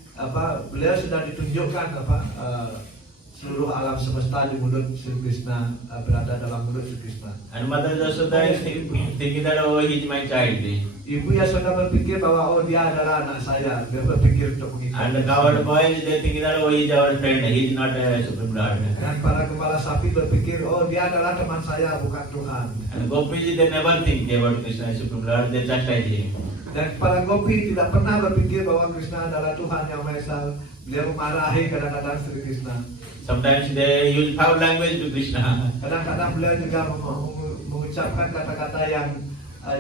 beliau sudah ditunjukkan seluruh alam semesta di mulut Sri Krishna, berada dalam mulut Sri Krishna. And Mother Jashoda is thinking that he is my child. Ibu Yasoda berpikir bahwa dia adalah anak saya. Dia berpikir untuk mengikat. And the coward boys they thinking that he is our friend. He is not a Supreme Lord. Dan para kepala sapi berpikir dia adalah teman saya, bukan Tuhan. And Gopis they never think about Krishna as Supreme Lord. They chastise him. Dan para gopi tidak pernah berpikir bahwa Krishna adalah Tuhan Yang Maha Esa. Beliau memarahi kadang-kadang Sri Krishna. Sometimes they use foul language to Krishna. Kadang-kadang beliau juga mengucapkan kata-kata yang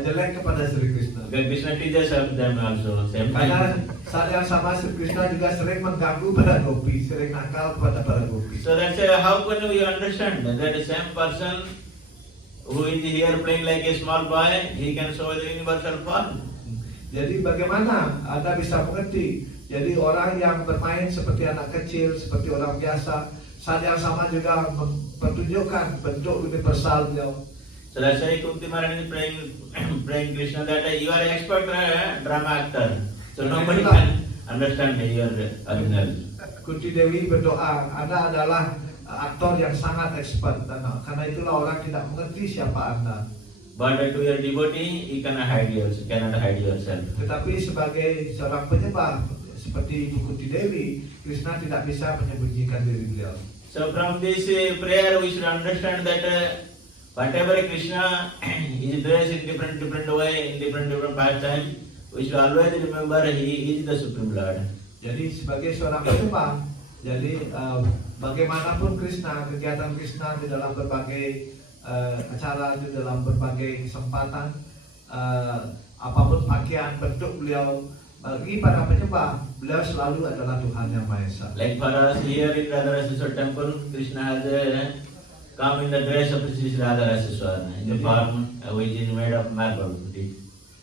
jelek kepada Sri Krishna. Because Krishna teaches them also. Same Karena time. saat yang sama Sri Krishna juga sering mengganggu para gopi, sering nakal kepada para gopi. So that's how can we understand that the same person who is here playing like a small boy, he can show the universal form. Jadi bagaimana Anda bisa mengerti? Jadi orang yang bermain seperti anak kecil, seperti orang biasa, saat yang sama juga mempertunjukkan bentuk universal beliau. So that's why Kunti Maharani is praying Krishna that you are expert drama actor. So nobody can understand your original. Kunti Dewi berdoa, Anda adalah aktor yang sangat expert, karena itulah orang tidak mengerti siapa Anda. But to your devotee, you cannot hide yourself. Tetapi sebagai seorang penyembah seperti Ibu Kunti Dewi, Krishna tidak bisa menyembunyikan diri beliau. So from this prayer, we should understand that whatever Krishna is dressed in different way, in different pastime, we should always remember he is the Supreme Lord. Jadi sebagai seorang penyembah, jadi bagaimanapun Krishna, kegiatan Krishna di dalam berbagai acara, di dalam berbagai kesempatan, apapun pakaian bentuk beliau, bagi para penyembah, beliau selalu adalah Tuhan Yang Maha Esa. Like for us here in Radharaseswar temple, Krishna has come in the dress of Sri Radharaseswar, in the form which is made of marble.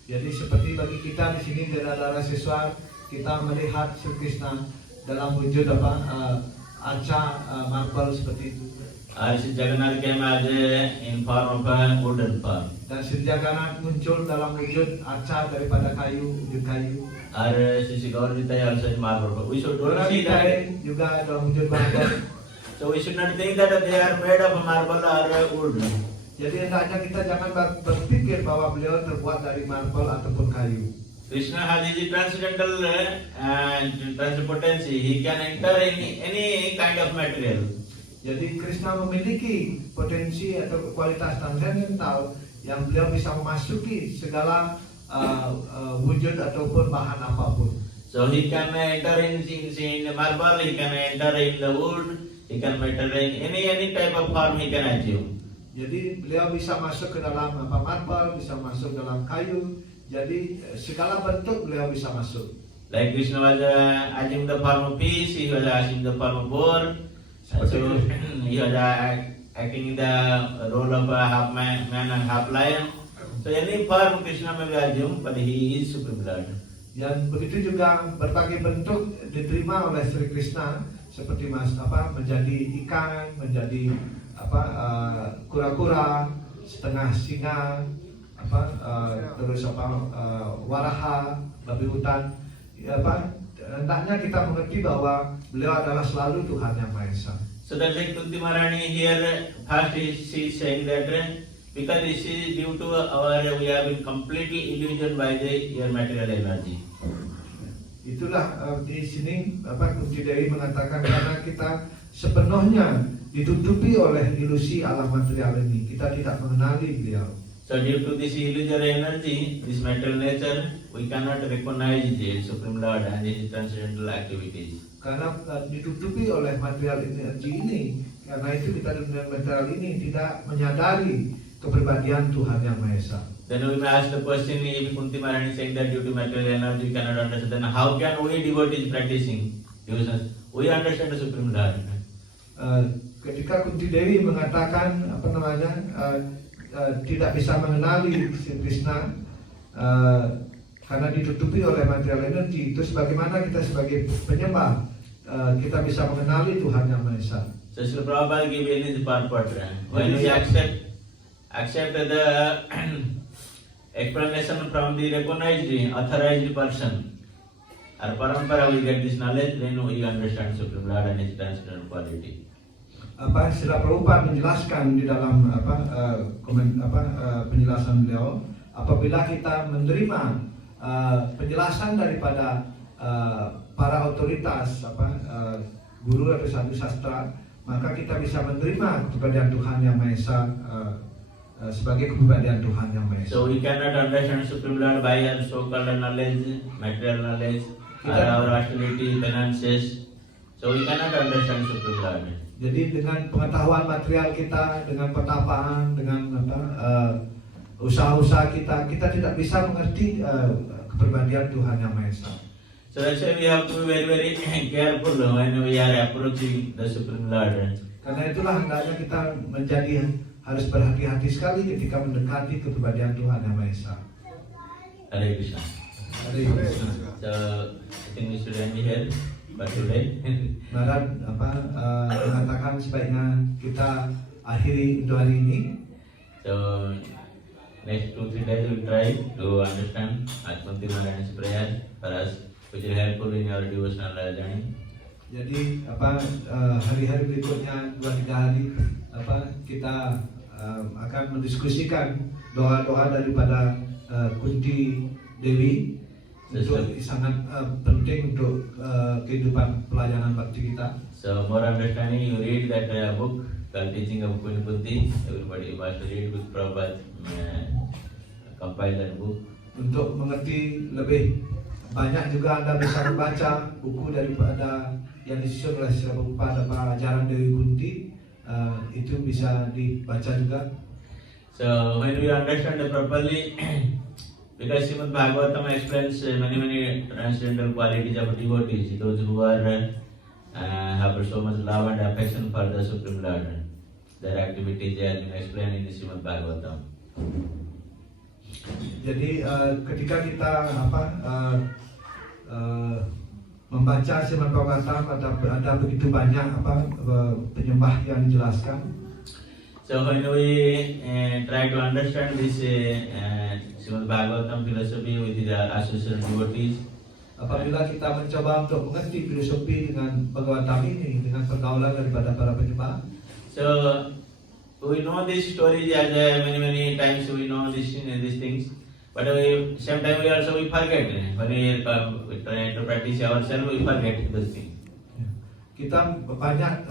Jadi seperti bagi kita di sini di Radharaseswar, kita melihat Sri Krishna dalam wujud arca marble seperti itu. Sri Jagannath came as in form of a wooden form. Dan Sri Jagannath muncul dalam wujud arca daripada wujud kayu. Sri Gauranitai also in marble. We should not see that. Gauranitai juga dalam wujud marble. So we should not think that they are made of marble or wood. Jadi hendaknya kita jangan berpikir bahwa beliau terbuat dari marble ataupun kayu. Krishna has his transcendental transcendental potency. He can enter any kind of material. Jadi Krishna memiliki potensi atau kualitas transcendental yang beliau bisa memasuki segala wujud ataupun bahan apapun. So he can enter in the marble, he can enter in the wood, he can enter in any type of form he can achieve. Jadi beliau bisa masuk ke dalam marble, bisa masuk dalam kayu. Jadi segala bentuk beliau bisa masuk. Like Krishna was assuming the form of fish, he was assuming the form of boar. So he was acting in the role of a half man and half lion. So any form Krishna may be assumed, but he is Supreme Lord. Dan begitu juga berbagai bentuk diterima oleh Sri Krishna, seperti menjadi ikan, menjadi kura-kura, setengah singa, terus waraha, babi hutan. Hendaknya kita mengerti bahwa beliau adalah selalu Tuhan yang Maha Esa. So that's like Kunti Maharani here. First she is saying that because this is due to we have been completely illusioned by your material energy. Itulah di sini Kunti Dewi mengatakan karena kita sepenuhnya ditutupi oleh ilusi alam material ini, kita tidak mengenali beliau. So due to this illusory energy, this material nature, we cannot recognize the Supreme Lord and His transcendental activities. Karena ditutupi oleh material energi ini, karena itu kita dengan material ini tidak menyadari kepribadian Tuhan yang Maha Esa. Then we may ask the question, if Kunti Maharani saying that due to material energy we cannot understand, then how can we devotees practicing devotions? We understand the Supreme Lord. Ketika Kunti Dewi mengatakan tidak bisa mengenali Sri Krishna karena ditutupi oleh material energi, itu sebagaimana kita sebagai penyembah kita bisa mengenali Tuhan yang Maha Esa. So Srila Prabhupada gave in his purport. When we accept the explanation from the recognized, authorized person, or parampara, we get this knowledge, then we understand Supreme Lord and His transcendental quality. Srila Prabhupada menjelaskan di dalam penjelasan beliau, apabila kita menerima penjelasan daripada para otoritas guru atau sadhu sastra, maka kita bisa menerima kepribadian Tuhan yang Maha Esa sebagai kepribadian Tuhan yang Maha Esa. So we cannot understand Supreme Lord by our so-called knowledge, material knowledge, or our austerity, penances. So we cannot understand Supreme Lord. Jadi dengan pengetahuan material kita, dengan pertapaan, dengan usaha-usaha kita tidak bisa mengerti kepribadian Tuhan yang Maha Esa. So that's why we have to be very, very careful when we are approaching the Supreme Lord. Karena itulah hendaknya kita harus berhati-hati sekali ketika mendekati kepribadian Tuhan yang Maha Esa. Hare Krishna. Hare Krishna. So I think we should end here for today. Maran mengatakan sebaiknya kita akhiri untuk hari ini. So next 2-3 days we will try to understand Kunti Maharani's prayer for us, which will helpful in our devotional journey. Jadi hari-hari berikutnya 2-3 hari kita akan mendiskusikan doa-doa daripada Kunti Dewi. Itu sangat penting untuk kehidupan pelayanan bakti kita. So more understanding, you read that book called Teaching of Queen Kunti. Everybody must read with Prabhupada compile that book. Untuk mengerti lebih banyak juga Anda bisa membaca buku daripada yang disusun oleh Srila Prabhupada ajaran Dewi Kunti. Itu bisa dibaca juga. So when we understand it properly, because Srimad Bhagavatam explains many transcendental qualities of devotees, those who are have so much love and affection for the Supreme Lord. Their activities have been explained in the Srimad Bhagavatam. Jadi ketika kita membaca Srimad Bhagavatam ada begitu banyak penyembah yang dijelaskan. So when we try to understand this Srimad Bhagavatam philosophy with the association devotees, apabila kita mencoba untuk mengerti filosofi dengan Bhagavatam ini dengan pergaulan daripada para penyembah, so we know these stories as many times we know these things, but sometimes we forget. When we try to practice ourselves, we forget those things. Kita banyak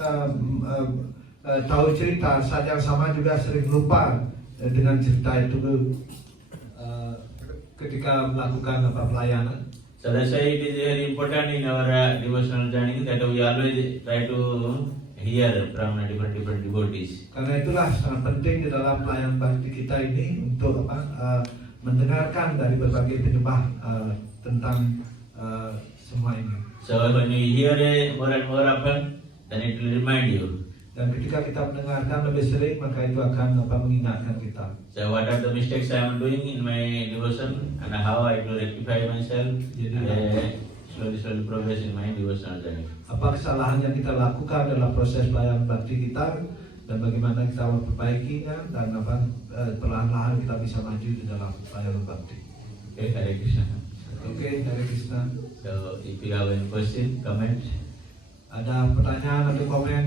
tahu cerita, saat yang sama juga sering lupa dengan cerita itu ketika melakukan pelayanan. So that's why it is very important in our devotional journey that we always try to hear from different devotees. Karena itulah sangat penting di dalam pelayanan bakti kita ini untuk mendengarkan dari berbagai penyembah tentang semua ini. So when you hear more and more often, then it will remind you. Dan ketika kita mendengarkan lebih sering, maka itu akan mengingatkan kita. So what are the mistakes I am doing in my devotion and how I will rectify myself? Slowly progress in my devotional journey. Apa kesalahan yang kita lakukan dalam proses pelayanan bakti kita dan bagaimana kita memperbaikinya dan perlahan-lahan kita bisa maju di dalam pelayanan bakti. Okay, Hare Krishna. Okay, Hare Krishna. So if you have any question, comment. Ada pertanyaan atau komen?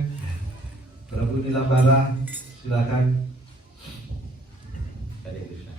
Prabu Nilambara, silakan. Hare Krishna.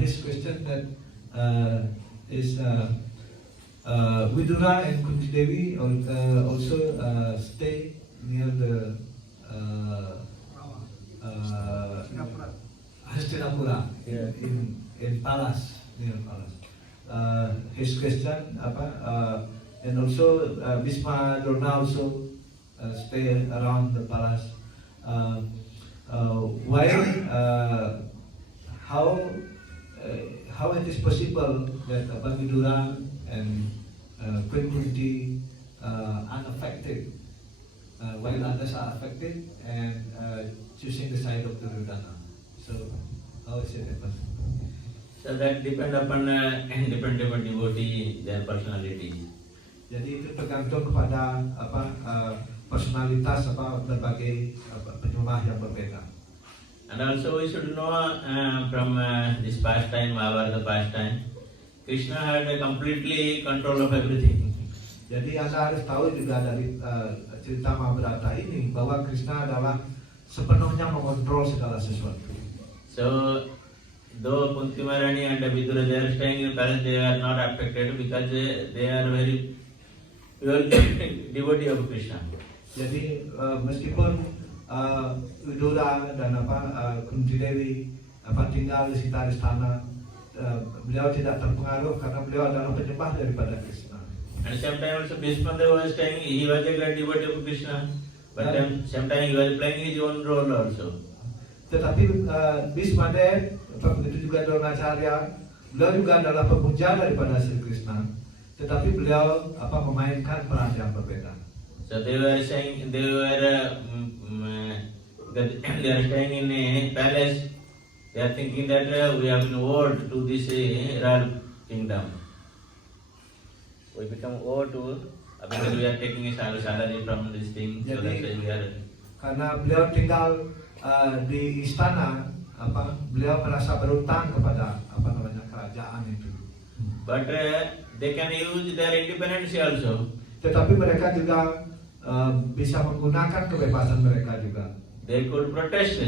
His question that is Vidura and Kunti Devi also stay near the Hastinapura in palace, near palace. His question and also Bhisma Drona also stay around the palace. Why? How it is possible that Vidura and Queen Kunti unaffected while others are affected and choosing the side of Duryodhana? So how is it possible? So that depend upon different devotee, their personality. Jadi itu tergantung kepada personalitas berbagai penyembah yang berbeda. And also we should know from this pastime, Mahabharata pastime, Krishna had a completely control of everything. Jadi Anda harus tahu juga dari cerita Mahabharata ini bahwa Krishna adalah sepenuhnya mengontrol segala sesuatu. So though Kunti Maharani and Vidura they are staying in palace, they are not affected because they are very pure devotee of Krishna. Jadi meskipun Vidura dan Kunti Dewi tinggal di sekitar istana, beliau tidak terpengaruh karena beliau adalah penyembah daripada Krishna. And sometimes also Bhishma was staying, he was a great devotee of Krishna, but sometimes he was playing his own role also. Tetapi Bhisma Dev, begitu juga Dronacharya, beliau juga adalah pemuja daripada Sri Krishna, tetapi beliau memainkan peran yang berbeda. So they were saying they are staying in a palace. They are thinking that we have been owed to this royal kingdom. We become owed to because we are taking a salary from this thing. So that's why we are. Karena beliau tinggal di istana, beliau merasa berutang kepada kerajaan itu. But they can use their independence also. Tetapi mereka juga bisa menggunakan kebebasan mereka juga. They could protest.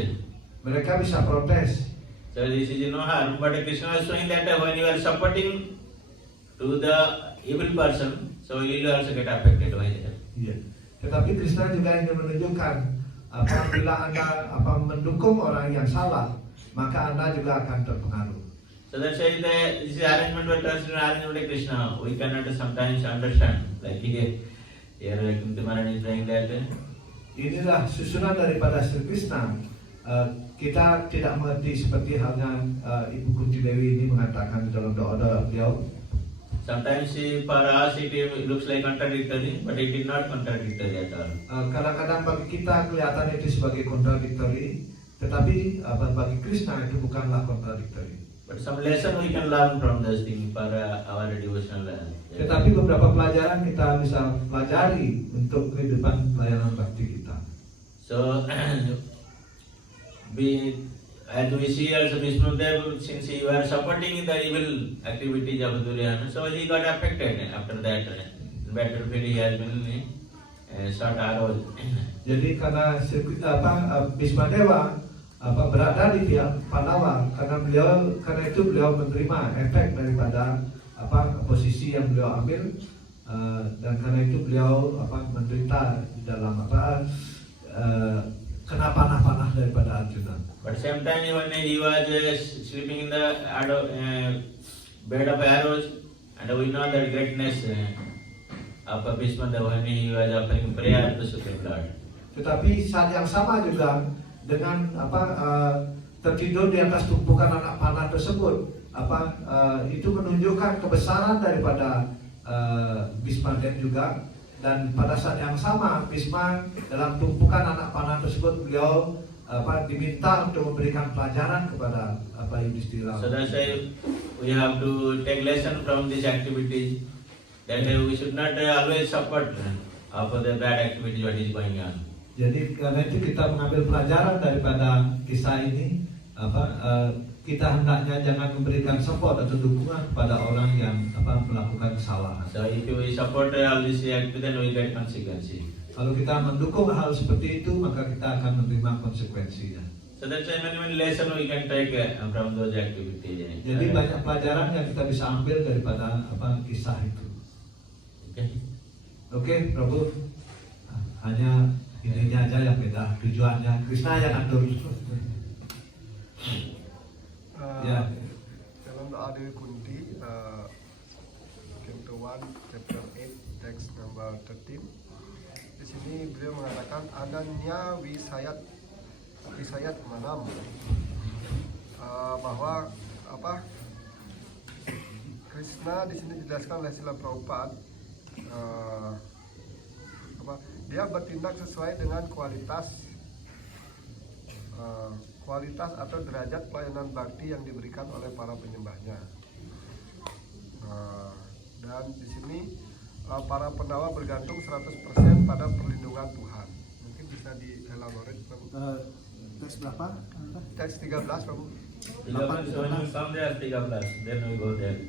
Mereka bisa protes. So this is no harm. But Krishna is showing that when you are supporting to the evil person, so you will also get affected by that. Iya. Tetapi Krishna juga ingin menunjukkan apabila Anda mendukung orang yang salah, maka Anda juga akan terpengaruh. So that's why this arrangement was arrangement by Krishna. We cannot sometimes understand. Like here Kunti Maharani is saying that. Inilah susunan daripada Sri Krishna. Kita tidak mengerti seperti halnya Ibu Kunti Dewi ini mengatakan di dalam doa-doa beliau. Sometimes for us it looks like contradictory, but it is not contradictory at all. Kadang-kadang bagi kita kelihatan itu sebagai kontradiktori, tetapi bagi Krishna itu bukanlah kontradiktori. But some lesson we can learn from this thing for our devotional life. Tetapi beberapa pelajaran kita bisa pelajari untuk kehidupan pelayanan bakti kita. So, as we see also Vishnudev, since he was supporting the evil activities of Duryodhana, so he got affected after that. Battlefield he has been shot arrows. Jadi karena Bhisma Dewa berada di pihak Pandawa, karena itu beliau menerima efek daripada posisi yang beliau ambil, dan karena itu beliau menderita di dalam kena panah-panah daripada Arjuna. But same time when he was sleeping in the bed of arrows, and we know the greatness of Bhisma Dewa, when he was offering prayer to Supreme Lord. Tetapi saat yang sama juga dengan tertidur di atas tumpukan anak panah tersebut, itu menunjukkan kebesaran daripada Bhisma Dev juga. Dan pada saat yang sama Bhisma dalam tumpukan anak panah tersebut beliau diminta untuk memberikan pelajaran kepada Yudhishthira. So that's why we have to take lesson from these activities, that we should not always support for the bad activity what is going on. Jadi karena itu kita mengambil pelajaran daripada kisah ini, kita hendaknya jangan memberikan support atau dukungan kepada orang yang melakukan kesalahan. So if we support all this activity, then we get consequences. Kalau kita mendukung hal seperti itu, maka kita akan menerima konsekuensinya. So that's many lesson we can take from those activities. Jadi banyak pelajaran yang kita bisa ambil daripada kisah itu. Oke, Prabhu. Hanya ininya aja yang beda, tujuannya. Krishna yang atur. Ya. Dalam doa Dewi Kunti, Canto 1, chapter 8, text number 13. Di sini beliau mengatakan Ananya Wisayat Manam, bahwa Krishna di sini dijelaskan oleh Srila Prabhupada, dia bertindak sesuai dengan kualitas atau derajat pelayanan bakti yang diberikan oleh para penyembahnya. Dan di sini para pendawa bergantung 100% pada perlindungan Tuhan. Mungkin bisa dielaborate, Prabu. Teks berapa? Teks 13, Prabu. 13, come there 13, then we go there.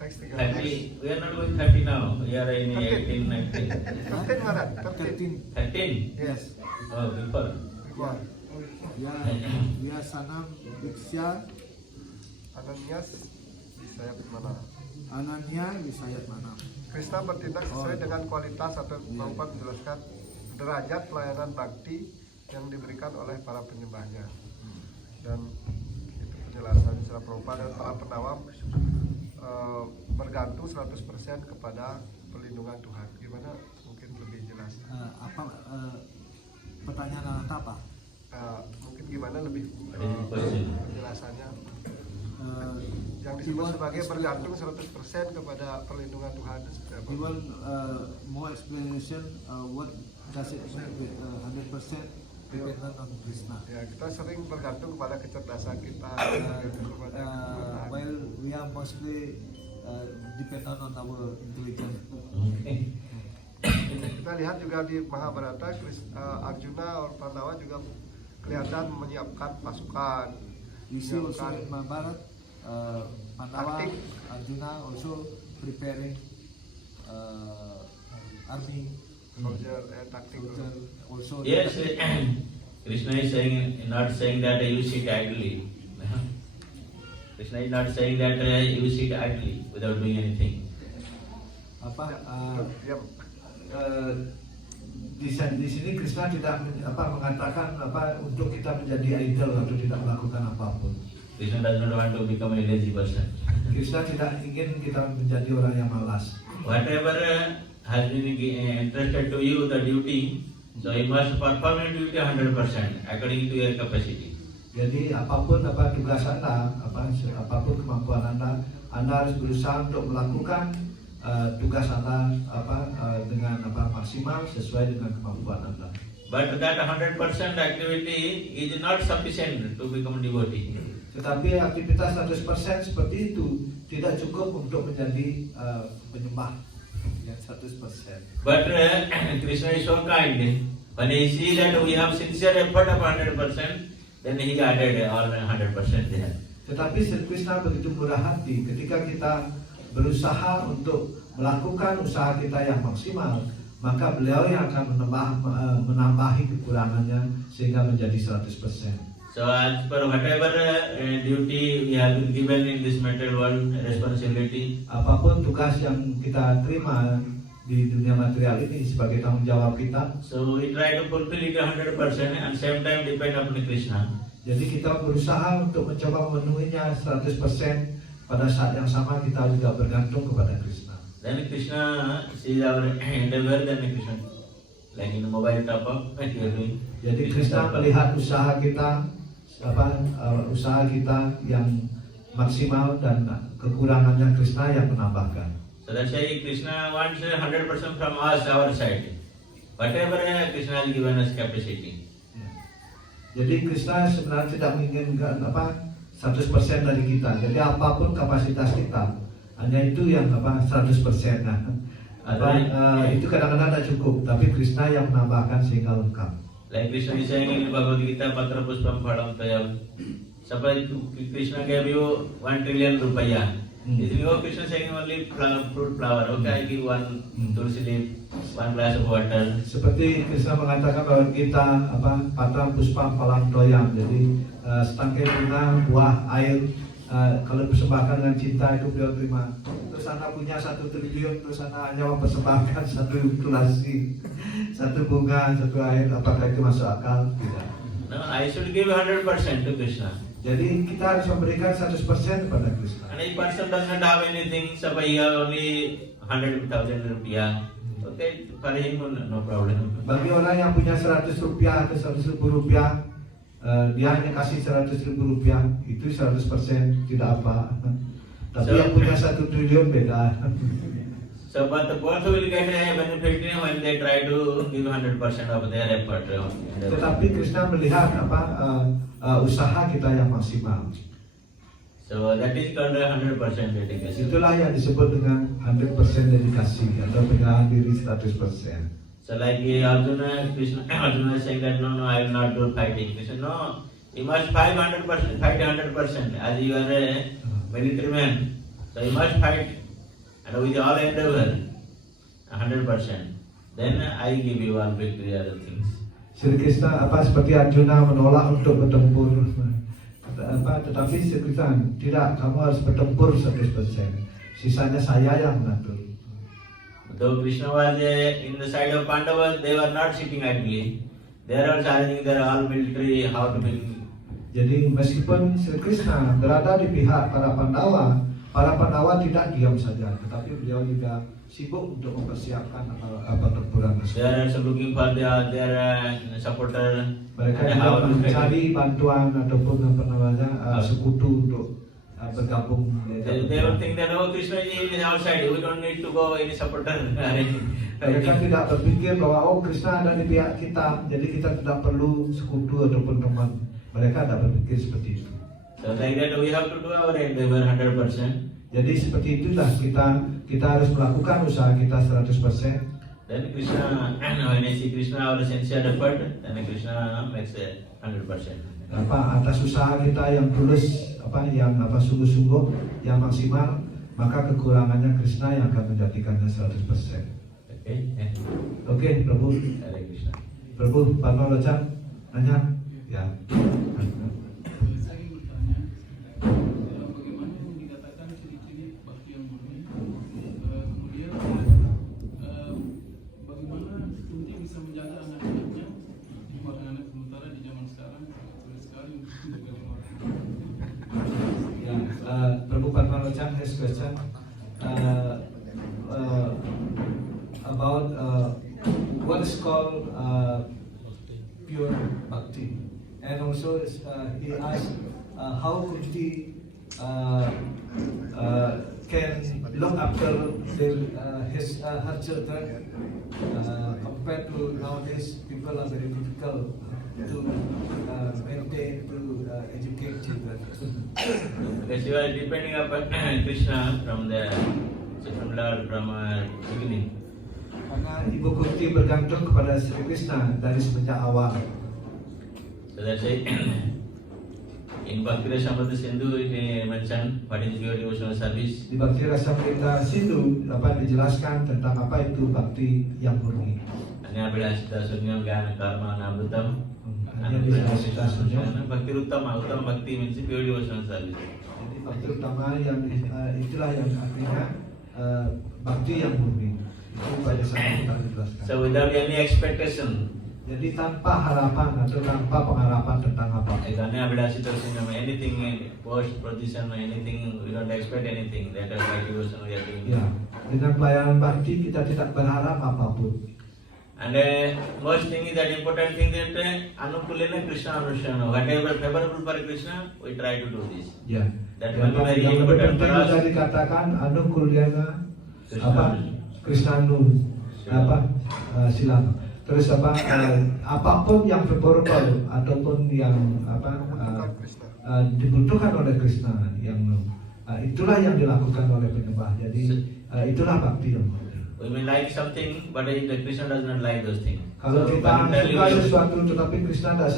Teks 13. 30, we are not going 30 now, we are in 18, 19. 13 mana? 13. 13? Yes. Oh, before. Ya sanam Diksya Ananias Wisayat Manam. Ananya Wisayat Manam. Krishna bertindak sesuai dengan kualitas atau Prabhupada menjelaskan derajat pelayanan bakti yang diberikan oleh para penyembahnya. Dan itu penjelasan secara Prabhupada dan para pendawa bergantung 100% kepada perlindungan Tuhan. Gimana mungkin lebih jelas? Pertanyaan apa? Mungkin gimana lebih penjelasannya? Yang disebut sebagai bergantung 100% kepada perlindungan Tuhan. You want more explanation? What does it mean 100% dependent on Krishna? Ya, kita sering bergantung kepada kecerdasan kita. While we are mostly dependent on our intelligence. Kita lihat juga di Mahabharata, Arjuna atau Pandawa juga kelihatan menyiapkan pasukan. You see also in Mahabharata, Pandawa, Taktik. Arjuna also preparing army, Soldier and tactic. also. Yes, Krishna is saying, not saying that you sit idly. Krishna is not saying that you sit idly without doing anything. Diam. Di sini Krishna tidak mengatakan untuk kita menjadi idol atau tidak melakukan apapun. Krishna does not want to become a lazy person. Krishna tidak ingin kita menjadi orang yang malas. Whatever has been entrusted to you, the duty, so you must perform your duty 100% according to your capacity. Jadi apapun tugas Anda, apapun kemampuan Anda harus berusaha untuk melakukan tugas Anda dengan maksimal sesuai dengan kemampuan Anda. But that 100% activity is not sufficient to become devotee. Tetapi aktivitas 100% seperti itu tidak cukup untuk menjadi penyembah yang 100%. But Krishna is so kind. When he sees that we have sincere effort of 100%, then he added all 100% there. Tetapi Sri Krishna begitu murah hati ketika kita berusaha untuk melakukan usaha kita yang maksimal, maka beliau yang akan menambahi kekurangannya sehingga menjadi 100%. So as per whatever duty we have been given in this material world, responsibility, apapun tugas yang kita terima di dunia material ini sebagai tanggung jawab kita, so we try to fulfill it 100% and same time depend upon Krishna. jadi kita berusaha untuk mencoba memenuhinya 100%. Pada saat yang sama kita juga bergantung kepada Krishna. Then Krishna sees our endeavor, then Krishna, like in mobile top up, Jadi Krishna melihat usaha kita, usaha kita yang maksimal dan kekurangannya Krishna yang menambahkan. So that's why Krishna wants 100% from us, our side. Whatever Krishna has given us capacity. Jadi Krishna sebenarnya tidak menginginkan 100% dari kita. Jadi apapun kapasitas kita, hanya itu yang 100%. Itu kadang-kadang tidak cukup, tapi Krishna yang menambahkan sehingga lengkap. Like Krishna is saying in Bhagavad Gita, Patra Puspam Phalam Tayam. Suppose Krishna gave you 1 trillion rupiah. If you Krishna saying only fruit flower, okay, I give 1 tulsi leaf, 1 glass of water. Seperti Krishna mengatakan bahwa kita Patra Puspam Phalam Toyam. Jadi setangkai bunga, buah, air, kalau persembahkan dengan cinta itu beliau terima. Terus anak punya 1 triliun, terus anak hanya mempersembahkan 1 tulasi, 1 bunga, 1 air, apakah itu masuk akal? Tidak. No, I should give 100% to Krishna. Jadi kita harus memberikan 100% kepada Krishna. And if person does not have anything, suppose he has only 100,000 rupiah, okay, for him no problem. Bagi orang yang punya 100 rupiah atau 100 ribu rupiah, dia hanya kasih 100 ribu rupiah, itu 100% tidak apa. Tapi yang punya 1 triliun beda. So, but the both will get a benefit when they try to give 100% of their effort. Tetapi Krishna melihat usaha kita yang maksimal. So that is called 100% dedication. Itulah yang disebut dengan 100% dedikasi atau penyerahan diri 100%. So like Arjuna is saying that no, I will not do fighting. He said no, you must fight 100%, as you are a military man. So you must fight, and with all endeavor, 100%. Then I give you all victory, other things. Sri Krishna seperti Arjuna menolak untuk bertempur, tetapi Sri Krishna tidak, kamu harus bertempur 100%. Sisanya saya yang mengatur. Though Krishna was in the side of Pandavas, they were not sitting idly. They are all challenging their all military how to be. Jadi meskipun Sri Krishna berada di pihak para Pandawa tidak diam saja, tetapi beliau juga sibuk untuk mempersiapkan pertempuran tersebut. They are also looking for their supporter. Mereka juga mencari bantuan ataupun sekutu untuk bergabung. They will think that Krishna is outside, we don't need to go any supporter. Mereka tidak berpikir bahwa Krishna ada di pihak kita, jadi kita tidak perlu sekutu ataupun teman. Mereka tidak berpikir seperti itu. So like that we have to do our endeavor 100%. Jadi seperti itulah kita harus melakukan usaha kita 100%. Then Krishna, when I see Krishna our sincere effort, then Krishna makes it 100%. Atas usaha kita yang tulus, yang sungguh-sungguh, yang maksimal, maka kekurangannya Krishna yang akan menjadikannya 100%. Oke, Prabhu. Hare Krishna. Prabhu, Padma Locan, nanya? Ya. Saya ingin bertanya, bagaimana yang dikatakan ciri-ciri bakti yang murni? Kemudian bagaimana kunci bisa menjaga anak-anaknya, anak sementara di zaman sekarang sulit sekali untuk menjaga lima orang. Ya, Prabhu Padma Locan has question about what is called pure bhakti. And also he asked how Kunti can look after her children compared to nowadays, people are very difficult to maintain, to educate children. Because you are depending upon Krishna from Lord from beginning. Karena Ibu Kunti bergantung kepada Sri Krishna dari semenjak awal. So that's why in Bhakti Rasamrita Sindhu it mentioned what is your devotional service. Di Bhakti Rasamrita Sindhu dapat dijelaskan tentang apa itu bakti yang murni. Hanya Abhilasita Sunyam Gyana Karma Anabhutam. Hanya Abhilasita Sunyam. Bhakti Uttama Bhakti means pure devotional service. Jadi bakti utama yang itulah yang artinya bakti yang murni. Itu pada saat kita dijelaskan. So without any expectation. Jadi tanpa harapan atau tanpa pengharapan tentang apa. Hanya Abhilasita Sunyam, anything post position, anything we don't expect anything. That is why devotion we are doing. Ya, dengan pelayanan bakti kita tidak berharap apapun. And most thing is that important thing that Anukulena Krishna Anushana. Whatever favorable for Krishna, we try to do this. Ya. That will be very Yang important penting for us. sudah dikatakan Anukulyana apa? Krishnanu silam. Terus apa? Apapun yang favorable ataupun yang Membutuhkan Krishna. dibutuhkan oleh Krishna yang itulah yang dilakukan oleh penyembah. Jadi itulah bakti yang murni. We may like something, but the Krishna does not like those things. Kalau So, kita voluntarily suka we- sesuatu tetapi Krishna tidak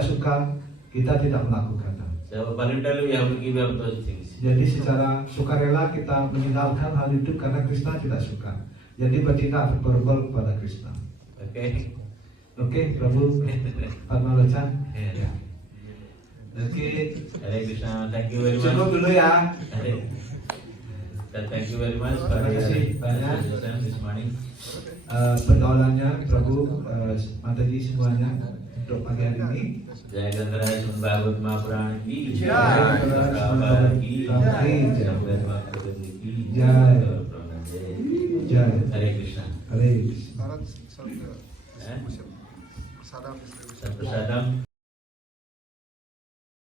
suka, kita tidak melakukan. So voluntarily we have to give up those things. Jadi secara sukarela kita meninggalkan hal itu karena Krishna tidak suka. Jadi bertindak favorable kepada Krishna. Okay. Oke, Prabhu Padmalochan. Yeah. Oke, Hare Krishna. Thank you very much. cukup dulu ya. Hare. Thank you very much for Terima kasih your banyak. presentation this morning. Pergaulannya Prabhu, Mataji semuanya untuk pagi hari ini. Jaya Gandhara Sundar Mahapuran ki Jai. Prabhupada ki Jai. Jaya Mahaprabhu ki Jai. Jai. Hare Krishna. Hare. Saran, Eh? sadam distribusi. Satu sadam.